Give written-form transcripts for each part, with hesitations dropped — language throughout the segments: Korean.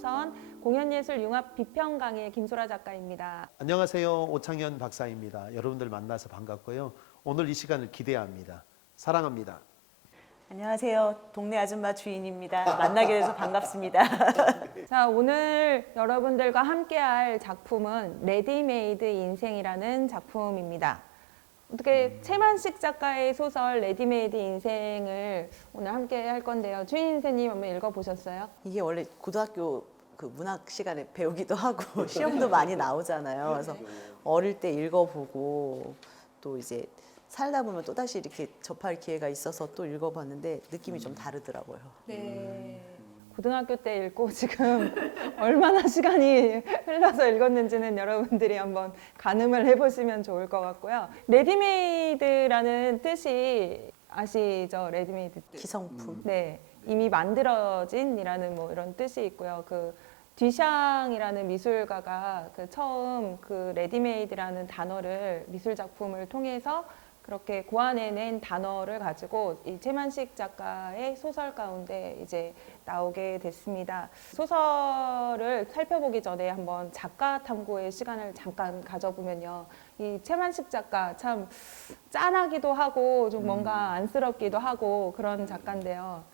소선 공연예술 융합 비평 강의 김소라 작가입니다. 안녕하세요. 오창현 박사입니다. 여러분들 만나서 반갑고요. 오늘 이 시간을 기대합니다. 사랑합니다. 안녕하세요. 동네 아줌마 주인입니다. 만나게 돼서 반갑습니다. 자, 오늘 여러분들과 함께할 작품은 레디메이드 인생이라는 작품입니다. 어떻게 최만식 작가의 소설 레디메이드 인생을 오늘 함께 할 건데요. 주인 선생님 한번 읽어보셨어요? 이게 원래 고등학교 그 문학 시간에 배우기도 하고 시험도 많이 나오잖아요. 그래서 어릴 때 읽어보고 또 이제 살다 보면 또 다시 이렇게 접할 기회가 있어서 또 읽어봤는데 느낌이 좀 다르더라고요. 네. 고등학교 때 읽고 지금 얼마나 시간이 흘러서 읽었는지는 여러분들이 한번 가늠을 해보시면 좋을 것 같고요. 레디메이드라는 뜻이 아시죠? 레디메이드 뜻. 기성품. 네, 이미 만들어진이라는 뭐 이런 뜻이 있고요. 그 뒤샹이라는 미술가가 처음 그 레디메이드라는 단어를 미술 작품을 통해서 그렇게 고안해낸 단어를 가지고 이 최만식 작가의 소설 가운데 이제 나오게 됐습니다. 소설을 살펴보기 전에 한번 작가 탐구의 시간을 잠깐 가져보면요. 이 최만식 작가 참 짠하기도 하고 좀 뭔가 안쓰럽기도 하고 그런 작가인데요.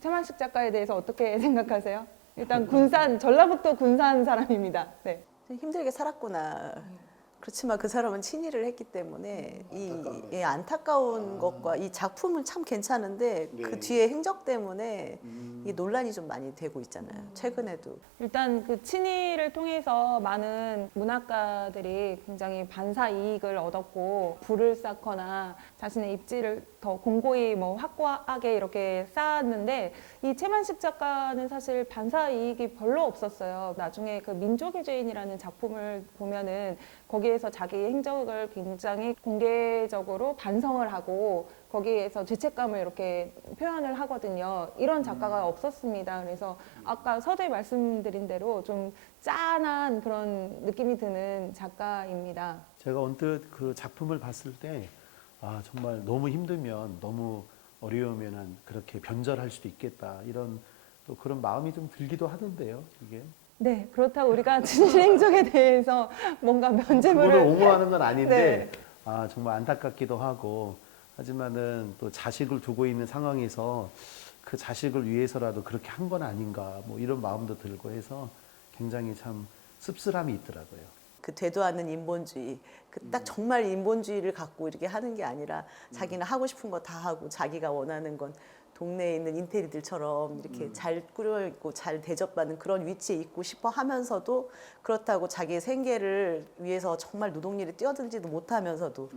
최만식 작가에 대해서 어떻게 생각하세요? 일단 군산, 전라북도 군산 사람입니다. 네. 힘들게 살았구나. 그렇지만 그 사람은 친일을 했기 때문에 이 안타까운 것과 이 작품은 참 괜찮은데 그 뒤에 행적 때문에 이 논란이 좀 많이 되고 있잖아요. 최근에도. 일단 그 친일을 통해서 많은 문학가들이 굉장히 반사 이익을 얻었고 부를 쌓거나 자신의 입지를 더 공고히 뭐 확고하게 이렇게 쌓았는데 이 최만식 작가는 사실 반사 이익이 별로 없었어요. 나중에 그 민족의 죄인이라는 작품을 보면은 거기에서 자기 행적을 굉장히 공개적으로 반성을 하고 거기에서 죄책감을 이렇게 표현을 하거든요. 이런 작가가 없었습니다. 그래서 아까 서두에 말씀드린 대로 좀 짠한 그런 느낌이 드는 작가입니다. 제가 언뜻 그 작품을 봤을 때 정말 너무 힘들면 너무 어려우면 그렇게 변절할 수도 있겠다 이런 또 그런 마음이 좀 들기도 하던데요. 이게 네, 그렇다고 우리가 진실 행적에 대해서 뭔가 그거를 면죄부를 옹호하는 건 아닌데 네. 정말 안타깝기도 하고 하지만은 또 자식을 두고 있는 상황에서 그 자식을 위해서라도 그렇게 한 건 아닌가 뭐 이런 마음도 들고 해서 굉장히 참 씁쓸함이 있더라고요. 그 되도 않는 인본주의, 그 딱 정말 인본주의를 갖고 이렇게 하는 게 아니라 자기는 하고 싶은 거 다 하고 자기가 원하는 건 동네에 있는 인테리들처럼 이렇게 잘 꾸려 있고 잘 대접받는 그런 위치에 있고 싶어 하면서도 그렇다고 자기의 생계를 위해서 정말 노동일에 뛰어들지도 못하면서도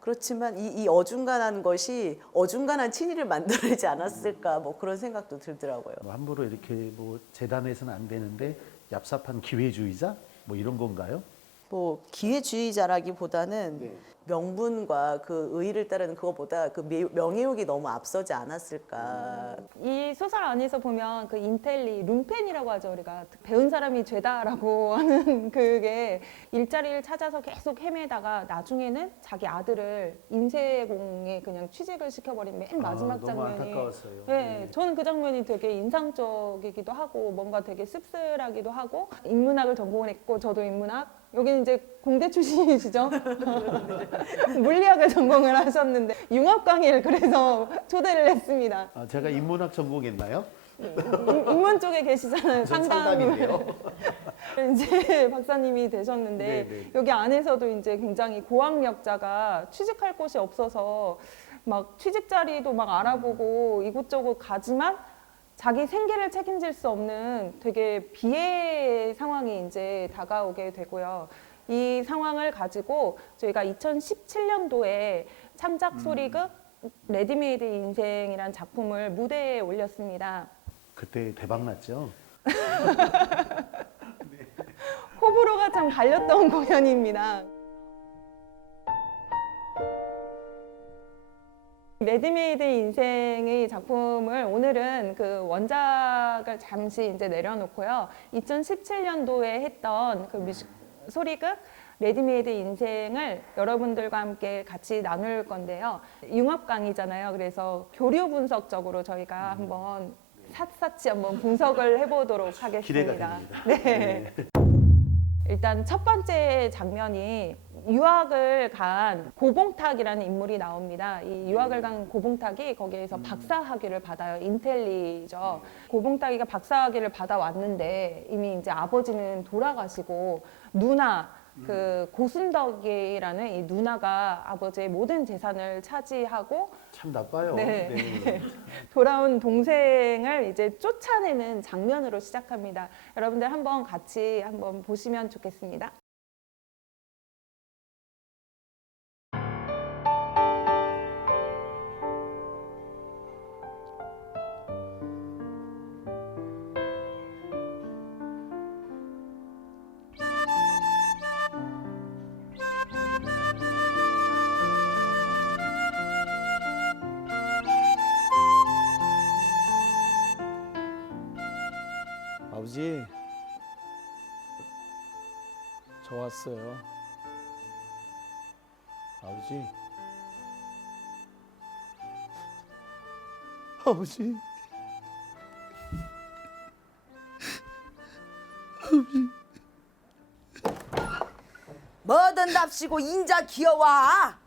그렇지만 이 어중간한 것이 어중간한 친일을 만들어내지 않았을까 뭐 그런 생각도 들더라고요. 뭐 함부로 이렇게 뭐 재단해서는 안 되는데 얍삽한 기회주의자 뭐 이런 건가요? 뭐 기회주의자라기보다는 명분과 그 의의를 따르는 그거보다 그 명예욕이 너무 앞서지 않았을까. 이 소설 안에서 보면 그 인텔리, 룸펜이라고 하죠. 우리가 배운 사람이 죄다라고 하는 그게 일자리를 찾아서 계속 헤매다가 나중에는 자기 아들을 인쇄공에 그냥 취직을 시켜버린 맨 마지막 너무 장면이 안타까웠어요. 네, 저는 그 장면이 되게 인상적이기도 하고 뭔가 되게 씁쓸하기도 하고 인문학을 전공을 했고 저도 인문학 여기는 이제 공대 출신이시죠? 물리학을 전공을 하셨는데 융합 강의를 그래서 초대를 했습니다. 제가 인문학 전공했나요? 인문 쪽에 계시잖아요. 전 상담인데요. 이제 박사님이 되셨는데 네네. 여기 안에서도 이제 굉장히 고학력자가 취직할 곳이 없어서 막 취직 자리도 막 알아보고 이곳저곳 가지만 자기 생계를 책임질 수 없는 되게 비애의 상황이 이제 다가오게 되고요. 이 상황을 가지고 저희가 2017년도에 창작 소리극 레디메이드 인생이라는 작품을 무대에 올렸습니다. 그때 대박 났죠. 호불호가 참 갈렸던 공연입니다. 레디메이드 인생의 작품을 오늘은 그 원작을 잠시 이제 내려놓고요. 2017년도에 했던 그 뮤직 소리극 레디메이드 인생을 여러분들과 함께 같이 나눌 건데요. 융합 강의잖아요. 그래서 교류 분석적으로 저희가 한번 샅샅이 한번 분석을 해보도록 기대가 하겠습니다. 됩니다. 네. 일단 첫 번째 장면이 유학을 간 고봉탁이라는 인물이 나옵니다. 이 유학을 간 고봉탁이 거기에서 박사학위를 받아요. 인텔리죠. 고봉탁이가 박사학위를 받아왔는데 이미 이제 아버지는 돌아가시고 누나 그 고순덕이라는 이 누나가 아버지의 모든 재산을 차지하고 참 나빠요. 네. 네. 돌아온 동생을 이제 쫓아내는 장면으로 시작합니다. 여러분들 한번 같이 한번 보시면 좋겠습니다. 아버지, 저 왔어요. 아버지. 아버지. 뭐든 답시고 인자 기어와.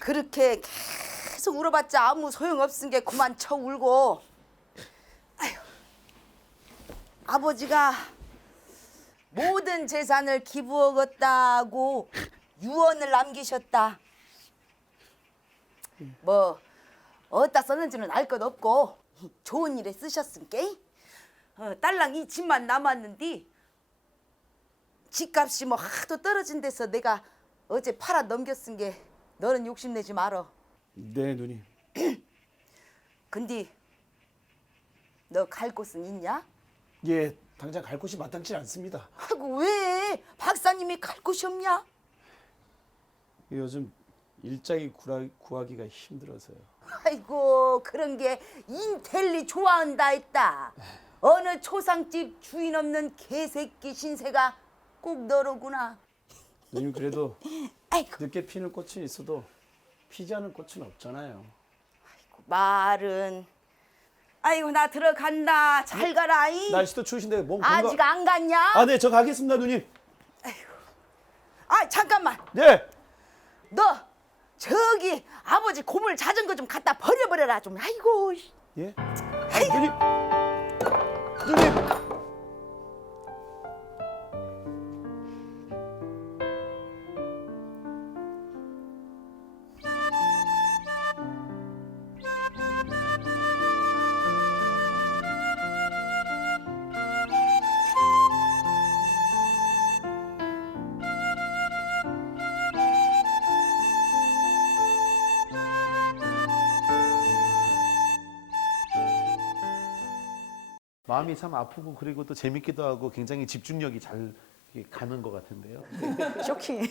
그렇게 계속 울어봤자 아무 소용없은 게 그만 쳐 울고. 아휴, 아버지가 모든 재산을 기부하겠다고 유언을 남기셨다. 뭐 어디다 썼는지는 알 것 없고 좋은 일에 쓰셨음께. 딸랑 이 집만 남았는데 집값이 뭐 하도 떨어진 데서 내가 어제 팔아 넘겼은 게 너는 욕심내지 말어. 네, 누님. 근데 너 갈 곳은 있냐? 예, 당장 갈 곳이 마땅치 않습니다. 아이고 왜 박사님이 갈 곳이 없냐? 요즘 일자리 구하기가 힘들어서요. 아이고 그런 게 인텔리 좋아한다 했다. 어느 초상집 주인 없는 개새끼 신세가 꼭 너로구나. 누님 그래도 아이고 늦게 피는 꽃은 있어도 피지 않은 꽃은 없잖아요. 말은 아이고 나 들어간다. 잘 가라이. 날씨도 추우신데 몸 건강. 아직 안 갔냐? 아, 네, 저 가겠습니다, 누님. 아 잠깐만. 네. 너 저기 아버지 고물 자전거 좀 갖다 버려버려라 좀. 아이고. 예? 아, 누님. 누님. 마음이 참 아프고 그리고 또 재밌기도 하고 굉장히 집중력이 잘 이렇게 가는 것 같은데요. 쇼킹.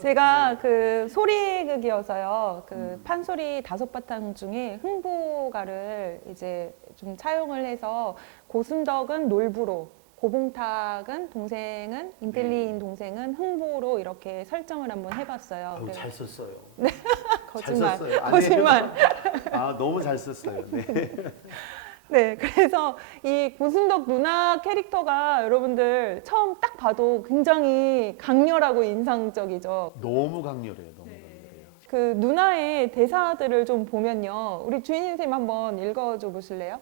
제가 그 소리극이어서요. 그 판소리 5바탕 중에 흥부가를 이제 좀 차용을 해서 고순덕은 놀부로, 고봉탁은 동생은 인텔리인 동생은 흥부로 이렇게 설정을 한번 해봤어요. 아우, 그래서 잘 썼어요. 거짓말, 잘 썼어요. 아니, 거짓말. 아, 너무 잘 썼어요. 네. 네, 그래서 이 고순덕 누나 캐릭터가 여러분들 처음 딱 봐도 굉장히 강렬하고 인상적이죠. 너무 강렬해요. 너무 강렬해요. 그 누나의 대사들을 좀 보면요. 우리 주인 선생님 한번 읽어줘 보실래요?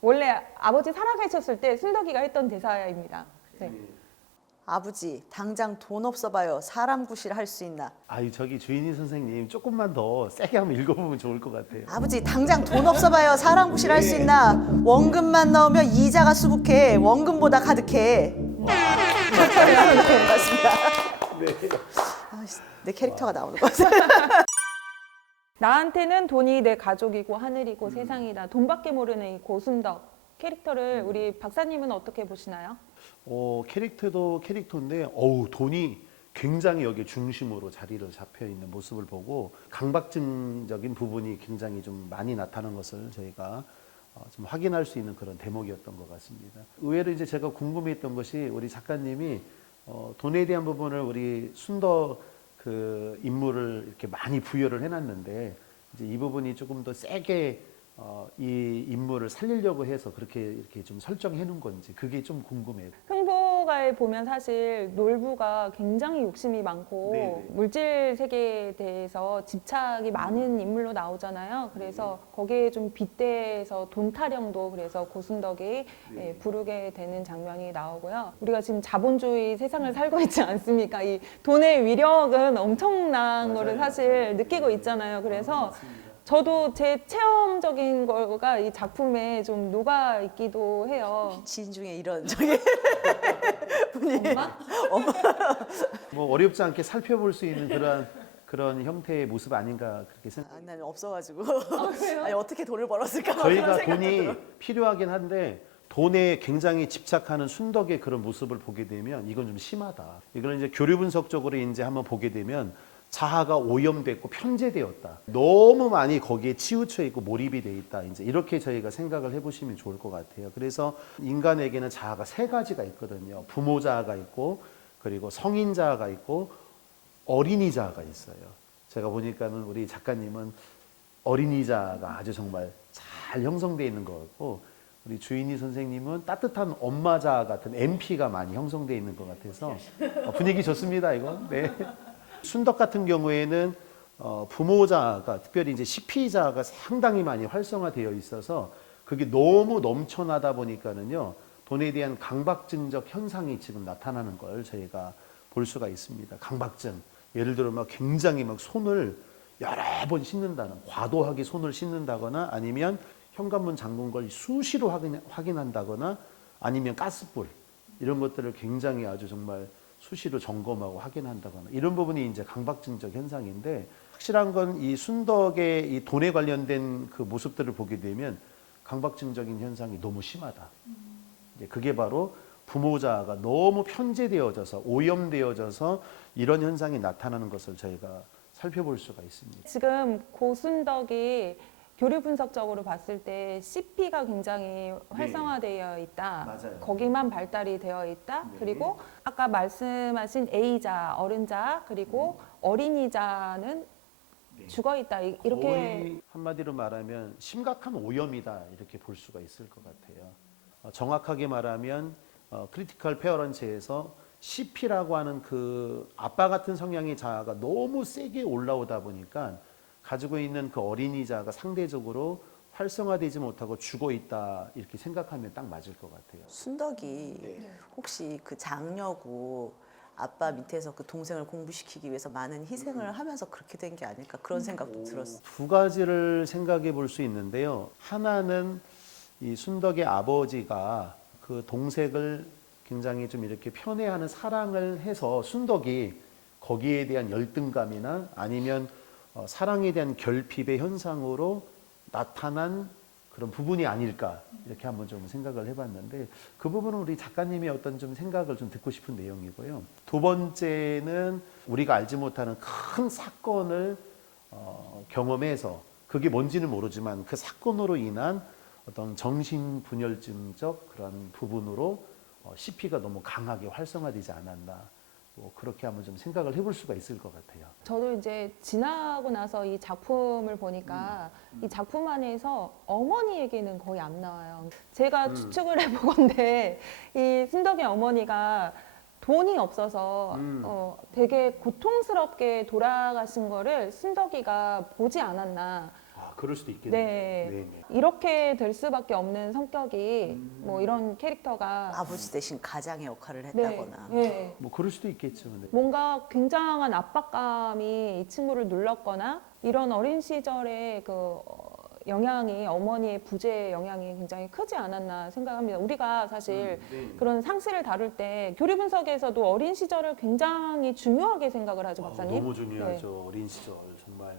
원래 아버지 살아계셨을 때 순덕이가 했던 대사입니다. 네. 아버지, 당장 돈 없어봐요. 사람 구실 할 수 있나? 아유, 저기 주인이 선생님 조금만 더 세게 한번 읽어보면 좋을 것 같아요. 아버지, 당장 돈 없어봐요. 사람 구실 할 수 있나? 원금만 넣으면 이자가 수북해. 원금보다 가득해. 맞습니다. 아이씨, 내 캐릭터가 나오는 것 같아요. 나한테는 돈이 내 가족이고 하늘이고 세상이다. 돈밖에 모르는 이 고순덕 캐릭터를 우리 박사님은 어떻게 보시나요? 캐릭터도 캐릭터인데 돈이 굉장히 여기 중심으로 자리를 잡혀 있는 모습을 보고 강박증적인 부분이 굉장히 좀 많이 나타난 것을 저희가 좀 확인할 수 있는 그런 대목이었던 것 같습니다. 의외로 이제 제가 궁금했던 것이 우리 작가님이 돈에 대한 부분을 우리 순덕 그 인물을 이렇게 많이 부여를 해놨는데 이제 이 부분이 조금 더 세게 이 인물을 살리려고 해서 그렇게 이렇게 좀 설정해 놓은 건지 그게 좀 궁금해요. 흥부가에 보면 사실 놀부가 굉장히 욕심이 많고 네네. 물질 세계에 대해서 집착이 많은 인물로 나오잖아요. 그래서 거기에 좀 빗대서 돈 타령도 그래서 고순덕이 부르게 되는 장면이 나오고요. 우리가 지금 자본주의 세상을 살고 있지 않습니까? 이 돈의 위력은 엄청난 거를 사실 느끼고 있잖아요. 그래서 저도 제 체험적인 거가 이 작품에 좀 녹아 있기도 해요. 지인 중에 이런 저기 뭐 어렵지 않게 살펴볼 수 있는 그런 형태의 모습 아닌가 그렇게 생각합니다. 나는 없어가지고 아니 어떻게 돈을 벌었을까 저희가 그런 돈이 생각도 들어. 필요하긴 한데 돈에 굉장히 집착하는 순덕의 그런 모습을 보게 되면 이건 좀 심하다. 이거는 이제 교류 분석적으로 이제 한번 보게 되면 자아가 오염됐고 편제되었다. 너무 많이 거기에 치우쳐 있고 몰입이 돼 있다. 이제 이렇게 저희가 생각을 해보시면 좋을 것 같아요. 그래서 인간에게는 자아가 세 가지가 있거든요. 부모 자아가 있고 그리고 성인 자아가 있고 어린이 자아가 있어요. 제가 보니까는 우리 작가님은 어린이 자아가 아주 정말 잘 형성되어 있는 것 같고 우리 주인이 선생님은 따뜻한 엄마 자아 같은 MP가 많이 형성되어 있는 것 같아서 분위기 좋습니다. 이건. 네. 순덕 같은 경우에는 부모 자아가 특별히 이제 시피 자아가 상당히 많이 활성화되어 있어서 그게 너무 넘쳐나다 보니까는요 돈에 대한 강박증적 현상이 지금 나타나는 걸 저희가 볼 수가 있습니다. 강박증. 예를 들어 막 굉장히 막 손을 여러 번 씻는다는 과도하게 손을 씻는다거나 아니면 현관문 잠근 걸 수시로 확인한다거나 아니면 가스불 이런 것들을 굉장히 아주 정말 수시로 점검하고 확인한다거나 이런 부분이 이제 강박증적 현상인데 확실한 건 이 순덕의 이 돈에 관련된 그 모습들을 보게 되면 강박증적인 현상이 너무 심하다. 이제 그게 바로 부모 자아가 너무 편제되어져서 오염되어져서 이런 현상이 나타나는 것을 저희가 살펴볼 수가 있습니다. 지금 고순덕이 교류 분석적으로 봤을 때 CP가 굉장히 활성화되어 있다. 맞아요. 거기만 발달이 되어 있다. 네. 그리고 아까 말씀하신 A자, 어른자, 그리고 어린이자는 죽어 있다. 이렇게 거의 한마디로 말하면 심각한 오염이다 이렇게 볼 수가 있을 것 같아요. 정확하게 말하면 크리티컬 페어런츠에서 CP라고 하는 그 아빠 같은 성향의 자아가 너무 세게 올라오다 보니까 가지고 있는 그 어린이 자아가 상대적으로 활성화되지 못하고 죽어 있다 이렇게 생각하면 딱 맞을 것 같아요. 순덕이 혹시 그 장녀고 아빠 밑에서 그 동생을 공부시키기 위해서 많은 희생을 하면서 그렇게 된 게 아닐까 그런 생각도 들었어요. 두 가지를 생각해 볼 수 있는데요. 하나는 이 순덕의 아버지가 그 동생을 굉장히 좀 이렇게 편애하는 사랑을 해서 순덕이 거기에 대한 열등감이나 아니면 사랑에 대한 결핍의 현상으로 나타난 그런 부분이 아닐까 이렇게 한번 좀 생각을 해봤는데 그 부분은 우리 작가님의 어떤 좀 생각을 좀 듣고 싶은 내용이고요. 두 번째는 우리가 알지 못하는 큰 사건을 경험해서 그게 뭔지는 모르지만 그 사건으로 인한 어떤 정신분열증적 그런 부분으로 CP가 너무 강하게 활성화되지 않았나 뭐 그렇게 한번 좀 생각을 해볼 수가 있을 것 같아요. 저도 이제 지나고 나서 이 작품을 보니까 이 작품 안에서 어머니 얘기는 거의 안 나와요. 제가 추측을 해보건데 이 순덕의 어머니가 돈이 없어서 되게 고통스럽게 돌아가신 거를 순덕이가 보지 않았나. 그럴 수도 있겠네요. 네. 네네. 이렇게 될 수밖에 없는 성격이 뭐 이런 캐릭터가 아버지 대신 가장의 역할을 네, 했다거나. 네. 뭐 그럴 수도 있겠죠. 네. 뭔가 굉장한 압박감이 이 친구를 눌렀거나 이런 어린 시절의 그 영향이 어머니의 부재 영향이 굉장히 크지 않았나 생각합니다. 우리가 사실 그런 상실을 다룰 때 교류 분석에서도 어린 시절을 굉장히 중요하게 생각을 하죠, 박사님. 너무 중요하죠. 어린 시절 정말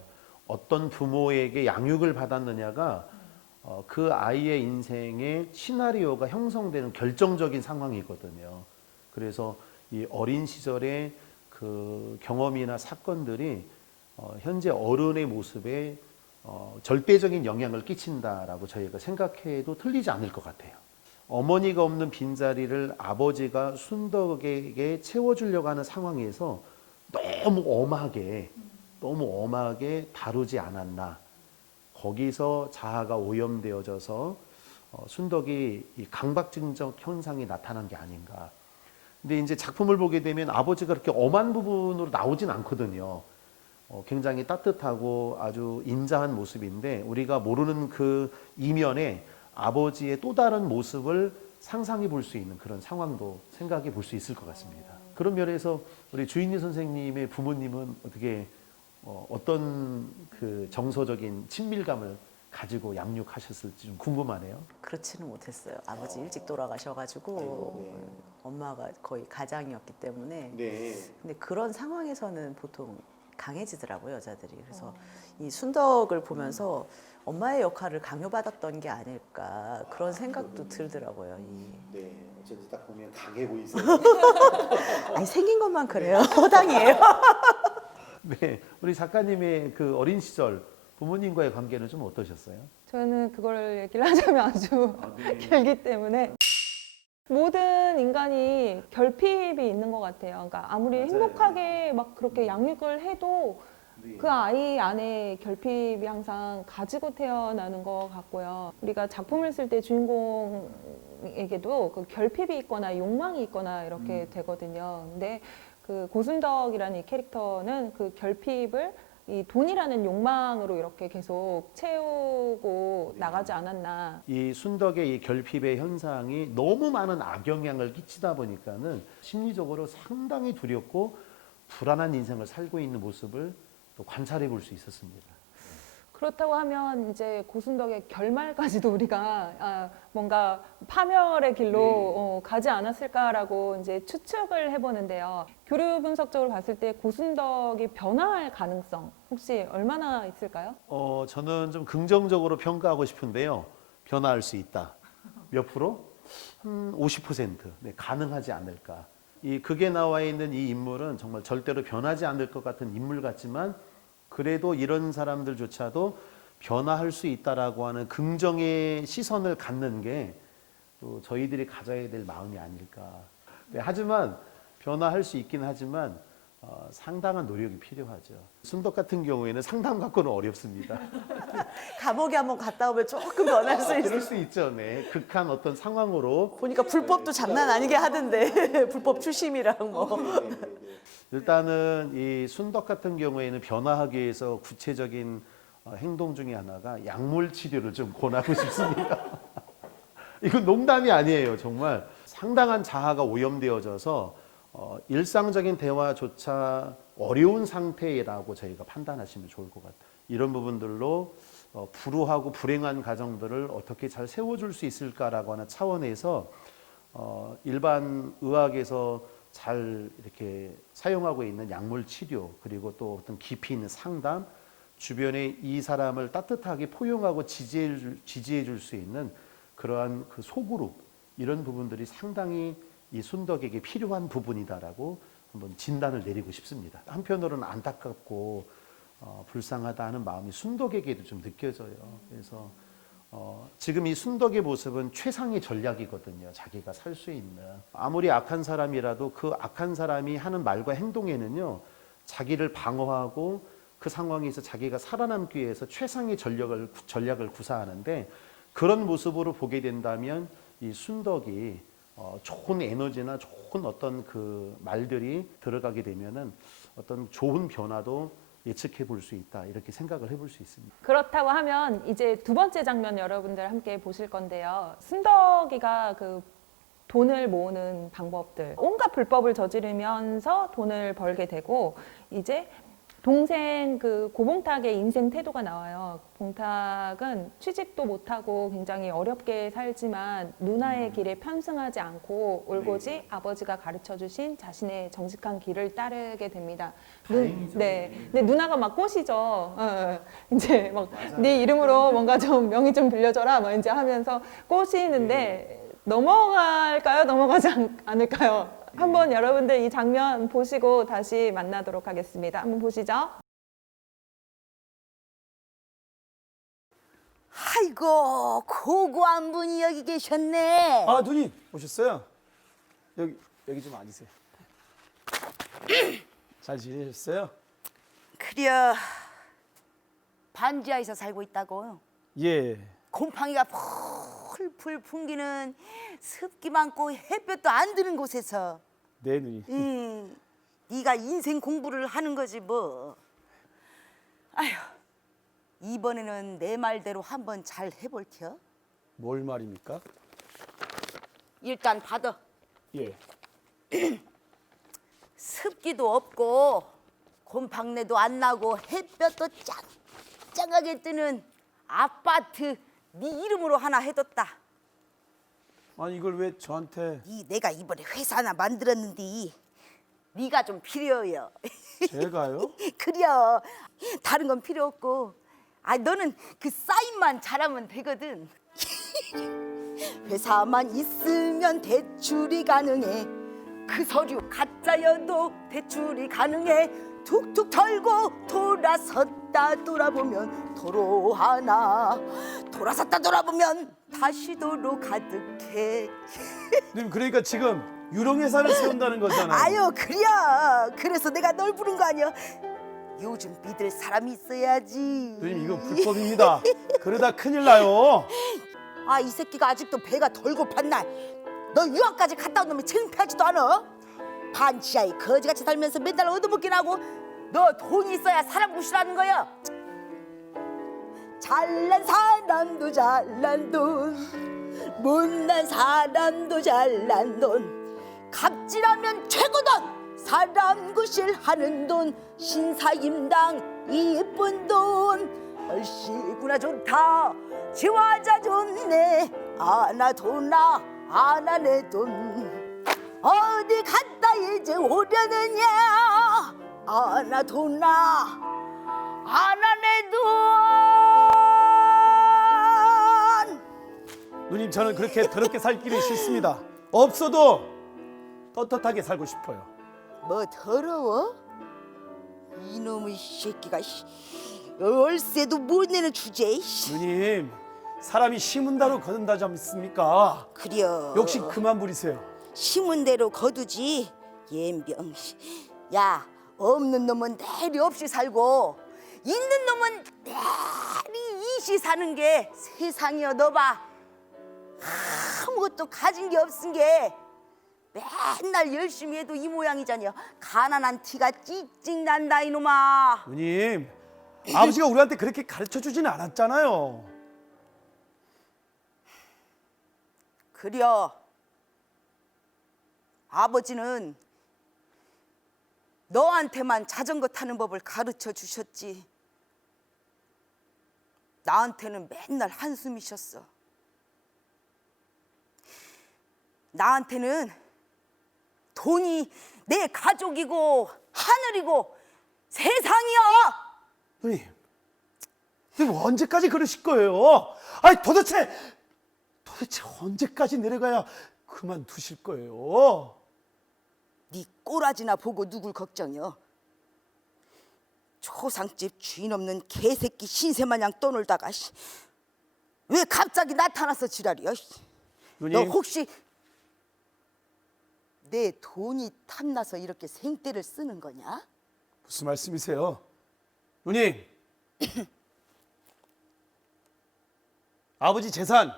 어떤 부모에게 양육을 받았느냐가 그 아이의 인생의 시나리오가 형성되는 결정적인 상황이거든요. 그래서 이 어린 시절의 그 경험이나 사건들이 현재 어른의 모습에 절대적인 영향을 끼친다라고 저희가 생각해도 틀리지 않을 것 같아요. 어머니가 없는 빈자리를 아버지가 순덕에게 채워주려고 하는 상황에서 너무 엄하게 다루지 않았나. 거기서 자아가 오염되어져서 순덕이 이 강박증적 현상이 나타난 게 아닌가. 근데 이제 작품을 보게 되면 아버지가 그렇게 엄한 부분으로 나오진 않거든요. 굉장히 따뜻하고 아주 인자한 모습인데 우리가 모르는 그 이면에 아버지의 또 다른 모습을 상상해 볼 수 있는 그런 상황도 생각해 볼 수 있을 것 같습니다. 그런 면에서 우리 주인님 선생님의 부모님은 어떻게 어떤 그 정서적인 친밀감을 가지고 양육하셨을지 좀 궁금하네요. 그렇지는 못했어요. 아버지 일찍 돌아가셔가지고 엄마가 거의 가장이었기 때문에. 근데 그런 상황에서는 보통 강해지더라고요, 여자들이. 그래서 이 순덕을 보면서 엄마의 역할을 강요받았던 게 아닐까 그런 생각도 들더라고요. 네, 어쩐지 딱 보면 강해 보이세요. 아니 생긴 것만 그래요. 허당이에요. 네, 우리 작가님의 그 어린 시절 부모님과의 관계는 좀 어떠셨어요? 저는 그걸 얘기를 하자면 아주 길기 때문에 모든 인간이 결핍이 있는 것 같아요. 그러니까 아무리 맞아요. 행복하게 막 그렇게 양육을 해도 그 아이 안에 결핍이 항상 가지고 태어나는 것 같고요. 우리가 작품을 쓸 때 주인공에게도 그 결핍이 있거나 욕망이 있거나 이렇게 되거든요. 근데 그 고순덕이라는 이 캐릭터는 그 결핍을 이 돈이라는 욕망으로 이렇게 계속 채우고 나가지 않았나. 이 순덕의 이 결핍의 현상이 너무 많은 악영향을 끼치다 보니까는 심리적으로 상당히 두렵고 불안한 인생을 살고 있는 모습을 또 관찰해 볼 수 있었습니다. 그렇다고 하면 이제 고순덕의 결말까지도 우리가 뭔가 파멸의 길로 가지 않았을까라고 이제 추측을 해보는데요. 교류 분석적으로 봤을 때 고순덕이 변화할 가능성 혹시 얼마나 있을까요? 저는 좀 긍정적으로 평가하고 싶은데요. 변화할 수 있다. 몇 프로? 50%. 네, 가능하지 않을까. 이 극에 나와 있는 이 인물은 정말 절대로 변하지 않을 것 같은 인물 같지만 그래도 이런 사람들조차도 변화할 수 있다라고 하는 긍정의 시선을 갖는 게 또 저희들이 가져야 될 마음이 아닐까. 네, 하지만 변화할 수 있긴 하지만 상당한 노력이 필요하죠. 순덕 같은 경우에는 상담 갖고는 어렵습니다. 감옥에 한번 갔다 오면 조금 변할 수 있어요. 그럴 수 있죠. 네. 극한 어떤 상황으로 보니까 불법도 장난 아니게 하던데 불법 추심이랑 뭐. 일단은 이 순덕 같은 경우에는 변화하기 위해서 구체적인 행동 중에 하나가 약물 치료를 좀 권하고 싶습니다. 이건 농담이 아니에요. 정말 상당한 자아가 오염되어져서 일상적인 대화조차 어려운 상태라고 저희가 판단하시면 좋을 것 같아요. 이런 부분들로 불우하고 불행한 가정들을 어떻게 잘 세워줄 수 있을까라고 하는 차원에서 일반 의학에서 잘 이렇게 사용하고 있는 약물 치료 그리고 또 어떤 깊이 있는 상담 주변에 이 사람을 따뜻하게 포용하고 지지해 줄 수 있는 그러한 그 소그룹 이런 부분들이 상당히 이 순덕에게 필요한 부분이다라고 한번 진단을 내리고 싶습니다. 한편으로는 안타깝고 불쌍하다 하는 마음이 순덕에게도 좀 느껴져요. 그래서 지금 이 순덕의 모습은 최상의 전략이거든요. 자기가 살 수 있는. 아무리 악한 사람이라도 그 악한 사람이 하는 말과 행동에는요. 자기를 방어하고 그 상황에서 자기가 살아남기 위해서 최상의 전략을 구사하는데 그런 모습으로 보게 된다면 이 순덕이 좋은 에너지나 좋은 어떤 그 말들이 들어가게 되면은 어떤 좋은 변화도 예측해 볼 수 있다 이렇게 생각을 해볼 수 있습니다. 그렇다고 하면 이제 두 번째 장면 여러분들 함께 보실 건데요. 순덕이가 그 돈을 모으는 방법들, 온갖 불법을 저지르면서 돈을 벌게 되고 이제 동생 그 고봉탁의 인생 태도가 나와요. 봉탁은 취직도 못하고 굉장히 어렵게 살지만 누나의 길에 편승하지 않고 올고지 아버지가 가르쳐 주신 자신의 정직한 길을 따르게 됩니다. 네. 근데 누나가 막 꼬시죠. 이제 막 네 이름으로 뭔가 좀 명의 좀 빌려줘라. 막 이제 하면서 꼬시는데 넘어갈까요? 넘어가지 않을까요? 한번 여러분들 이 장면 보시고 다시 만나도록 하겠습니다. 한번 보시죠. 아이고 고고한 분이 여기 계셨네. 아 누님 오셨어요? 여기 좀 앉으세요. 잘 지내셨어요? 그려 반지하에서 살고 있다고. 예. 곰팡이가 풀풀 풍기는 습기 많고 햇볕도 안 드는 곳에서 네, 누님. 네가 인생 공부를 하는 거지 뭐. 아휴, 이번에는 내 말대로 한번 잘 해볼게요. 뭘 말입니까? 일단 받아. 예. 습기도 없고 곰팡내도 안 나고 햇볕도 짱짱하게 뜨는 아파트 네 이름으로 하나 해뒀다. 아니 이걸 왜 저한테? 내가 이번에 회사 하나 만들었는데 네가 좀 필요해요. 제가요? 그려. 다른 건 필요 없고. 너는 그 사인만 잘하면 되거든. 회사만 있으면 대출이 가능해. 그 서류 가짜여도 대출이 가능해. 툭툭 털고 돌아섰다 돌아보면 도로 하나. 돌아섰다 돌아보면 다시 도로 가득해. 누님 그러니까 지금 유령회사를 세운다는 거잖아요. 아유 그래. 그래서 내가 널 부른 거 아니야. 요즘 믿을 사람이 있어야지. 누님 이거 불법입니다. 그러다 큰일 나요. 이 새끼가 아직도 배가 덜 고팠나. 너 유학까지 갔다 온 놈이 창피하지도 않아. 반지하에 거지같이 살면서 맨날 얻어먹긴 하고 너 돈이 있어야 사람 구실하는 거야. 잘난 사람도 잘난 돈, 못난 사람도 잘난 돈, 갑질하면 최고돈, 사람 구실하는 돈, 신사임당 이쁜 돈. 얼씨구나 좋다, 지화자 좋네. 아나 돈아 아나 내 돈, 어디 갔다 이제 오려느냐. 아나 돈아 아나 내 돈. 누님 저는 그렇게 더럽게 살기는 싫습니다. 없어도 떳떳하게 살고 싶어요. 뭐 더러워? 이놈의 새끼가 월세도 못 내는 주제에. 누님 사람이 심은 대로 거둔다지 않습니까? 그려. 욕심 그만 부리세요. 심은 대로 거두지. 옌병. 야, 없는 놈은 내리 없이 살고 있는 놈은 내리 이시 사는 게 세상이여. 너 봐. 아무것도 가진 게 없은 게 맨날 열심히 해도 이 모양이잖여. 가난한 티가 찌찍 난다 이놈아. 누님 아버지가 우리한테 그렇게 가르쳐주지는 않았잖아요. 그려. 아버지는 너한테만 자전거 타는 법을 가르쳐 주셨지. 나한테는 맨날 한숨이셨어. 나한테는 돈이 내 가족이고 하늘이고 세상이야. 누님 언제까지 그러실 거예요? 아니 도대체 언제까지 내려가야 그만두실 거예요? 네 꼬라지나 보고 누굴 걱정이여. 초상집 주인 없는 개새끼 신세마냥 떠놀다가 왜 갑자기 나타나서 지랄이야. 너 누님 혹시 내 돈이 탐나서 이렇게 생떼를 쓰는 거냐? 무슨 말씀이세요? 누님 아버지 재산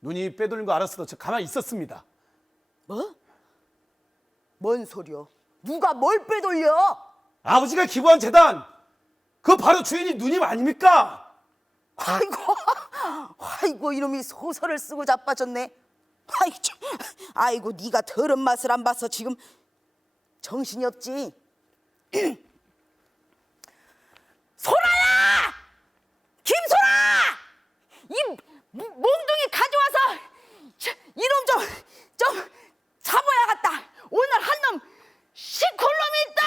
누님이 빼돌린 거 알았어도 저 가만히 있었습니다. 뭐? 뭔 소리여? 누가 뭘 빼돌려? 아버지가 기부한 재단 그 바로 주인이 누님 아닙니까? 아이고 이놈이 소설을 쓰고 자빠졌네. 아이고 네가 더러운 맛을 안 봐서 지금 정신이 없지. 소라야! 김소라! 이 몽둥이 가져와서 이놈 좀 잡아야겠다. 오늘 한 놈 시콜 놈이 있다.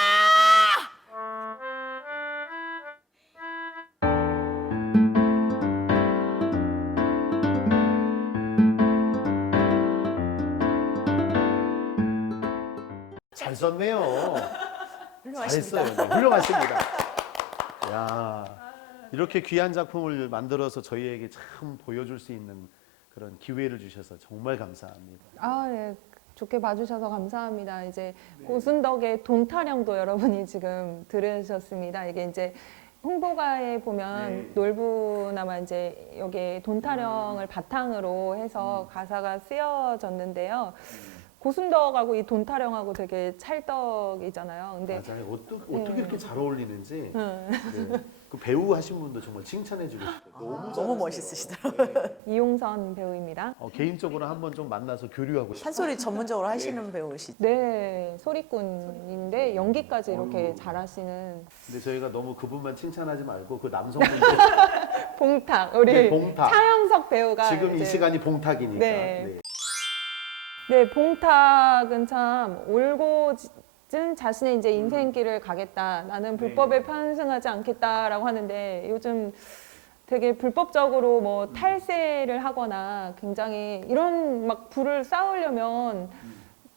잘 썼네요. 잘했어요. 네, 훌륭하십니다. 야, 이렇게 귀한 작품을 만들어서 저희에게 참 보여줄 수 있는 그런 기회를 주셔서 정말 감사합니다. 네. 좋게 봐주셔서 감사합니다. 이제 고순덕의 돈 타령도 여러분이 지금 들으셨습니다. 이게 이제 홍보가에 보면 네. 놀부나마 이제 여기에 돈 타령을 바탕으로 해서 가사가 쓰여졌는데요. 고순덕하고 이 돈 타령하고 되게 찰떡이잖아요. 근데 맞아요. 어떻게 이렇게 잘 어울리는지 음. 네. 그 배우 하신 분도 정말 칭찬해주고 싶어요. 너무 너무 잘하세요. 멋있으시더라고요. 이용선 배우입니다. 개인적으로 한번 좀 만나서 교류하고 싶어요. 판소리 전문적으로 하시는 배우시죠. 네, 소리꾼인데 연기까지 이렇게 잘하시는 근데 저희가 너무 그분만 칭찬하지 말고 그 남성분도 봉탁 우리 네, 봉탁. 차영석 배우가 지금 이 이제 시간이 봉탁이니까. 네. 네, 봉탁은 참 올곧은 자신의 이제 인생길을 가겠다. 나는 불법에 편승하지 않겠다라고 하는데 요즘 되게 불법적으로 뭐 탈세를 하거나 굉장히 이런 막 부를 쌓으려면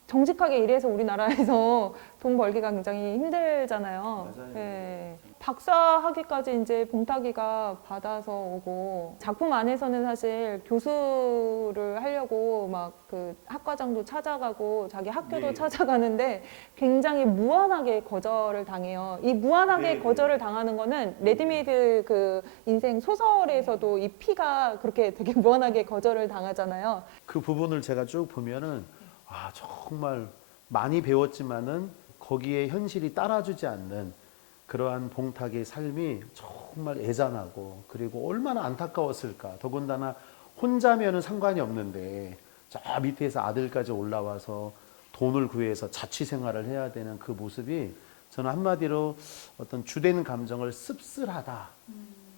정직하게 일해서 우리나라에서 돈 벌기가 굉장히 힘들잖아요. 맞아요. 네. 박사 학위까지 이제 봉탁이가 받아서 오고 작품 안에서는 사실 교수를 하려고 막 그 학과장도 찾아가고 자기 학교도 네. 찾아가는데 굉장히 무한하게 거절을 당해요. 이 무한하게 네. 거절을 당하는 거는 레디메이드 그 인생 소설에서도 이 피가 그렇게 되게 무한하게 거절을 당하잖아요. 그 부분을 제가 쭉 보면은 아 정말 많이 배웠지만은 거기에 현실이 따라주지 않는 그러한 봉탁의 삶이 정말 애잔하고 그리고 얼마나 안타까웠을까. 더군다나 혼자면은 상관이 없는데 저 밑에서 아들까지 올라와서 돈을 구해서 자취 생활을 해야 되는 그 모습이 저는 한마디로 어떤 주된 감정을 씁쓸하다.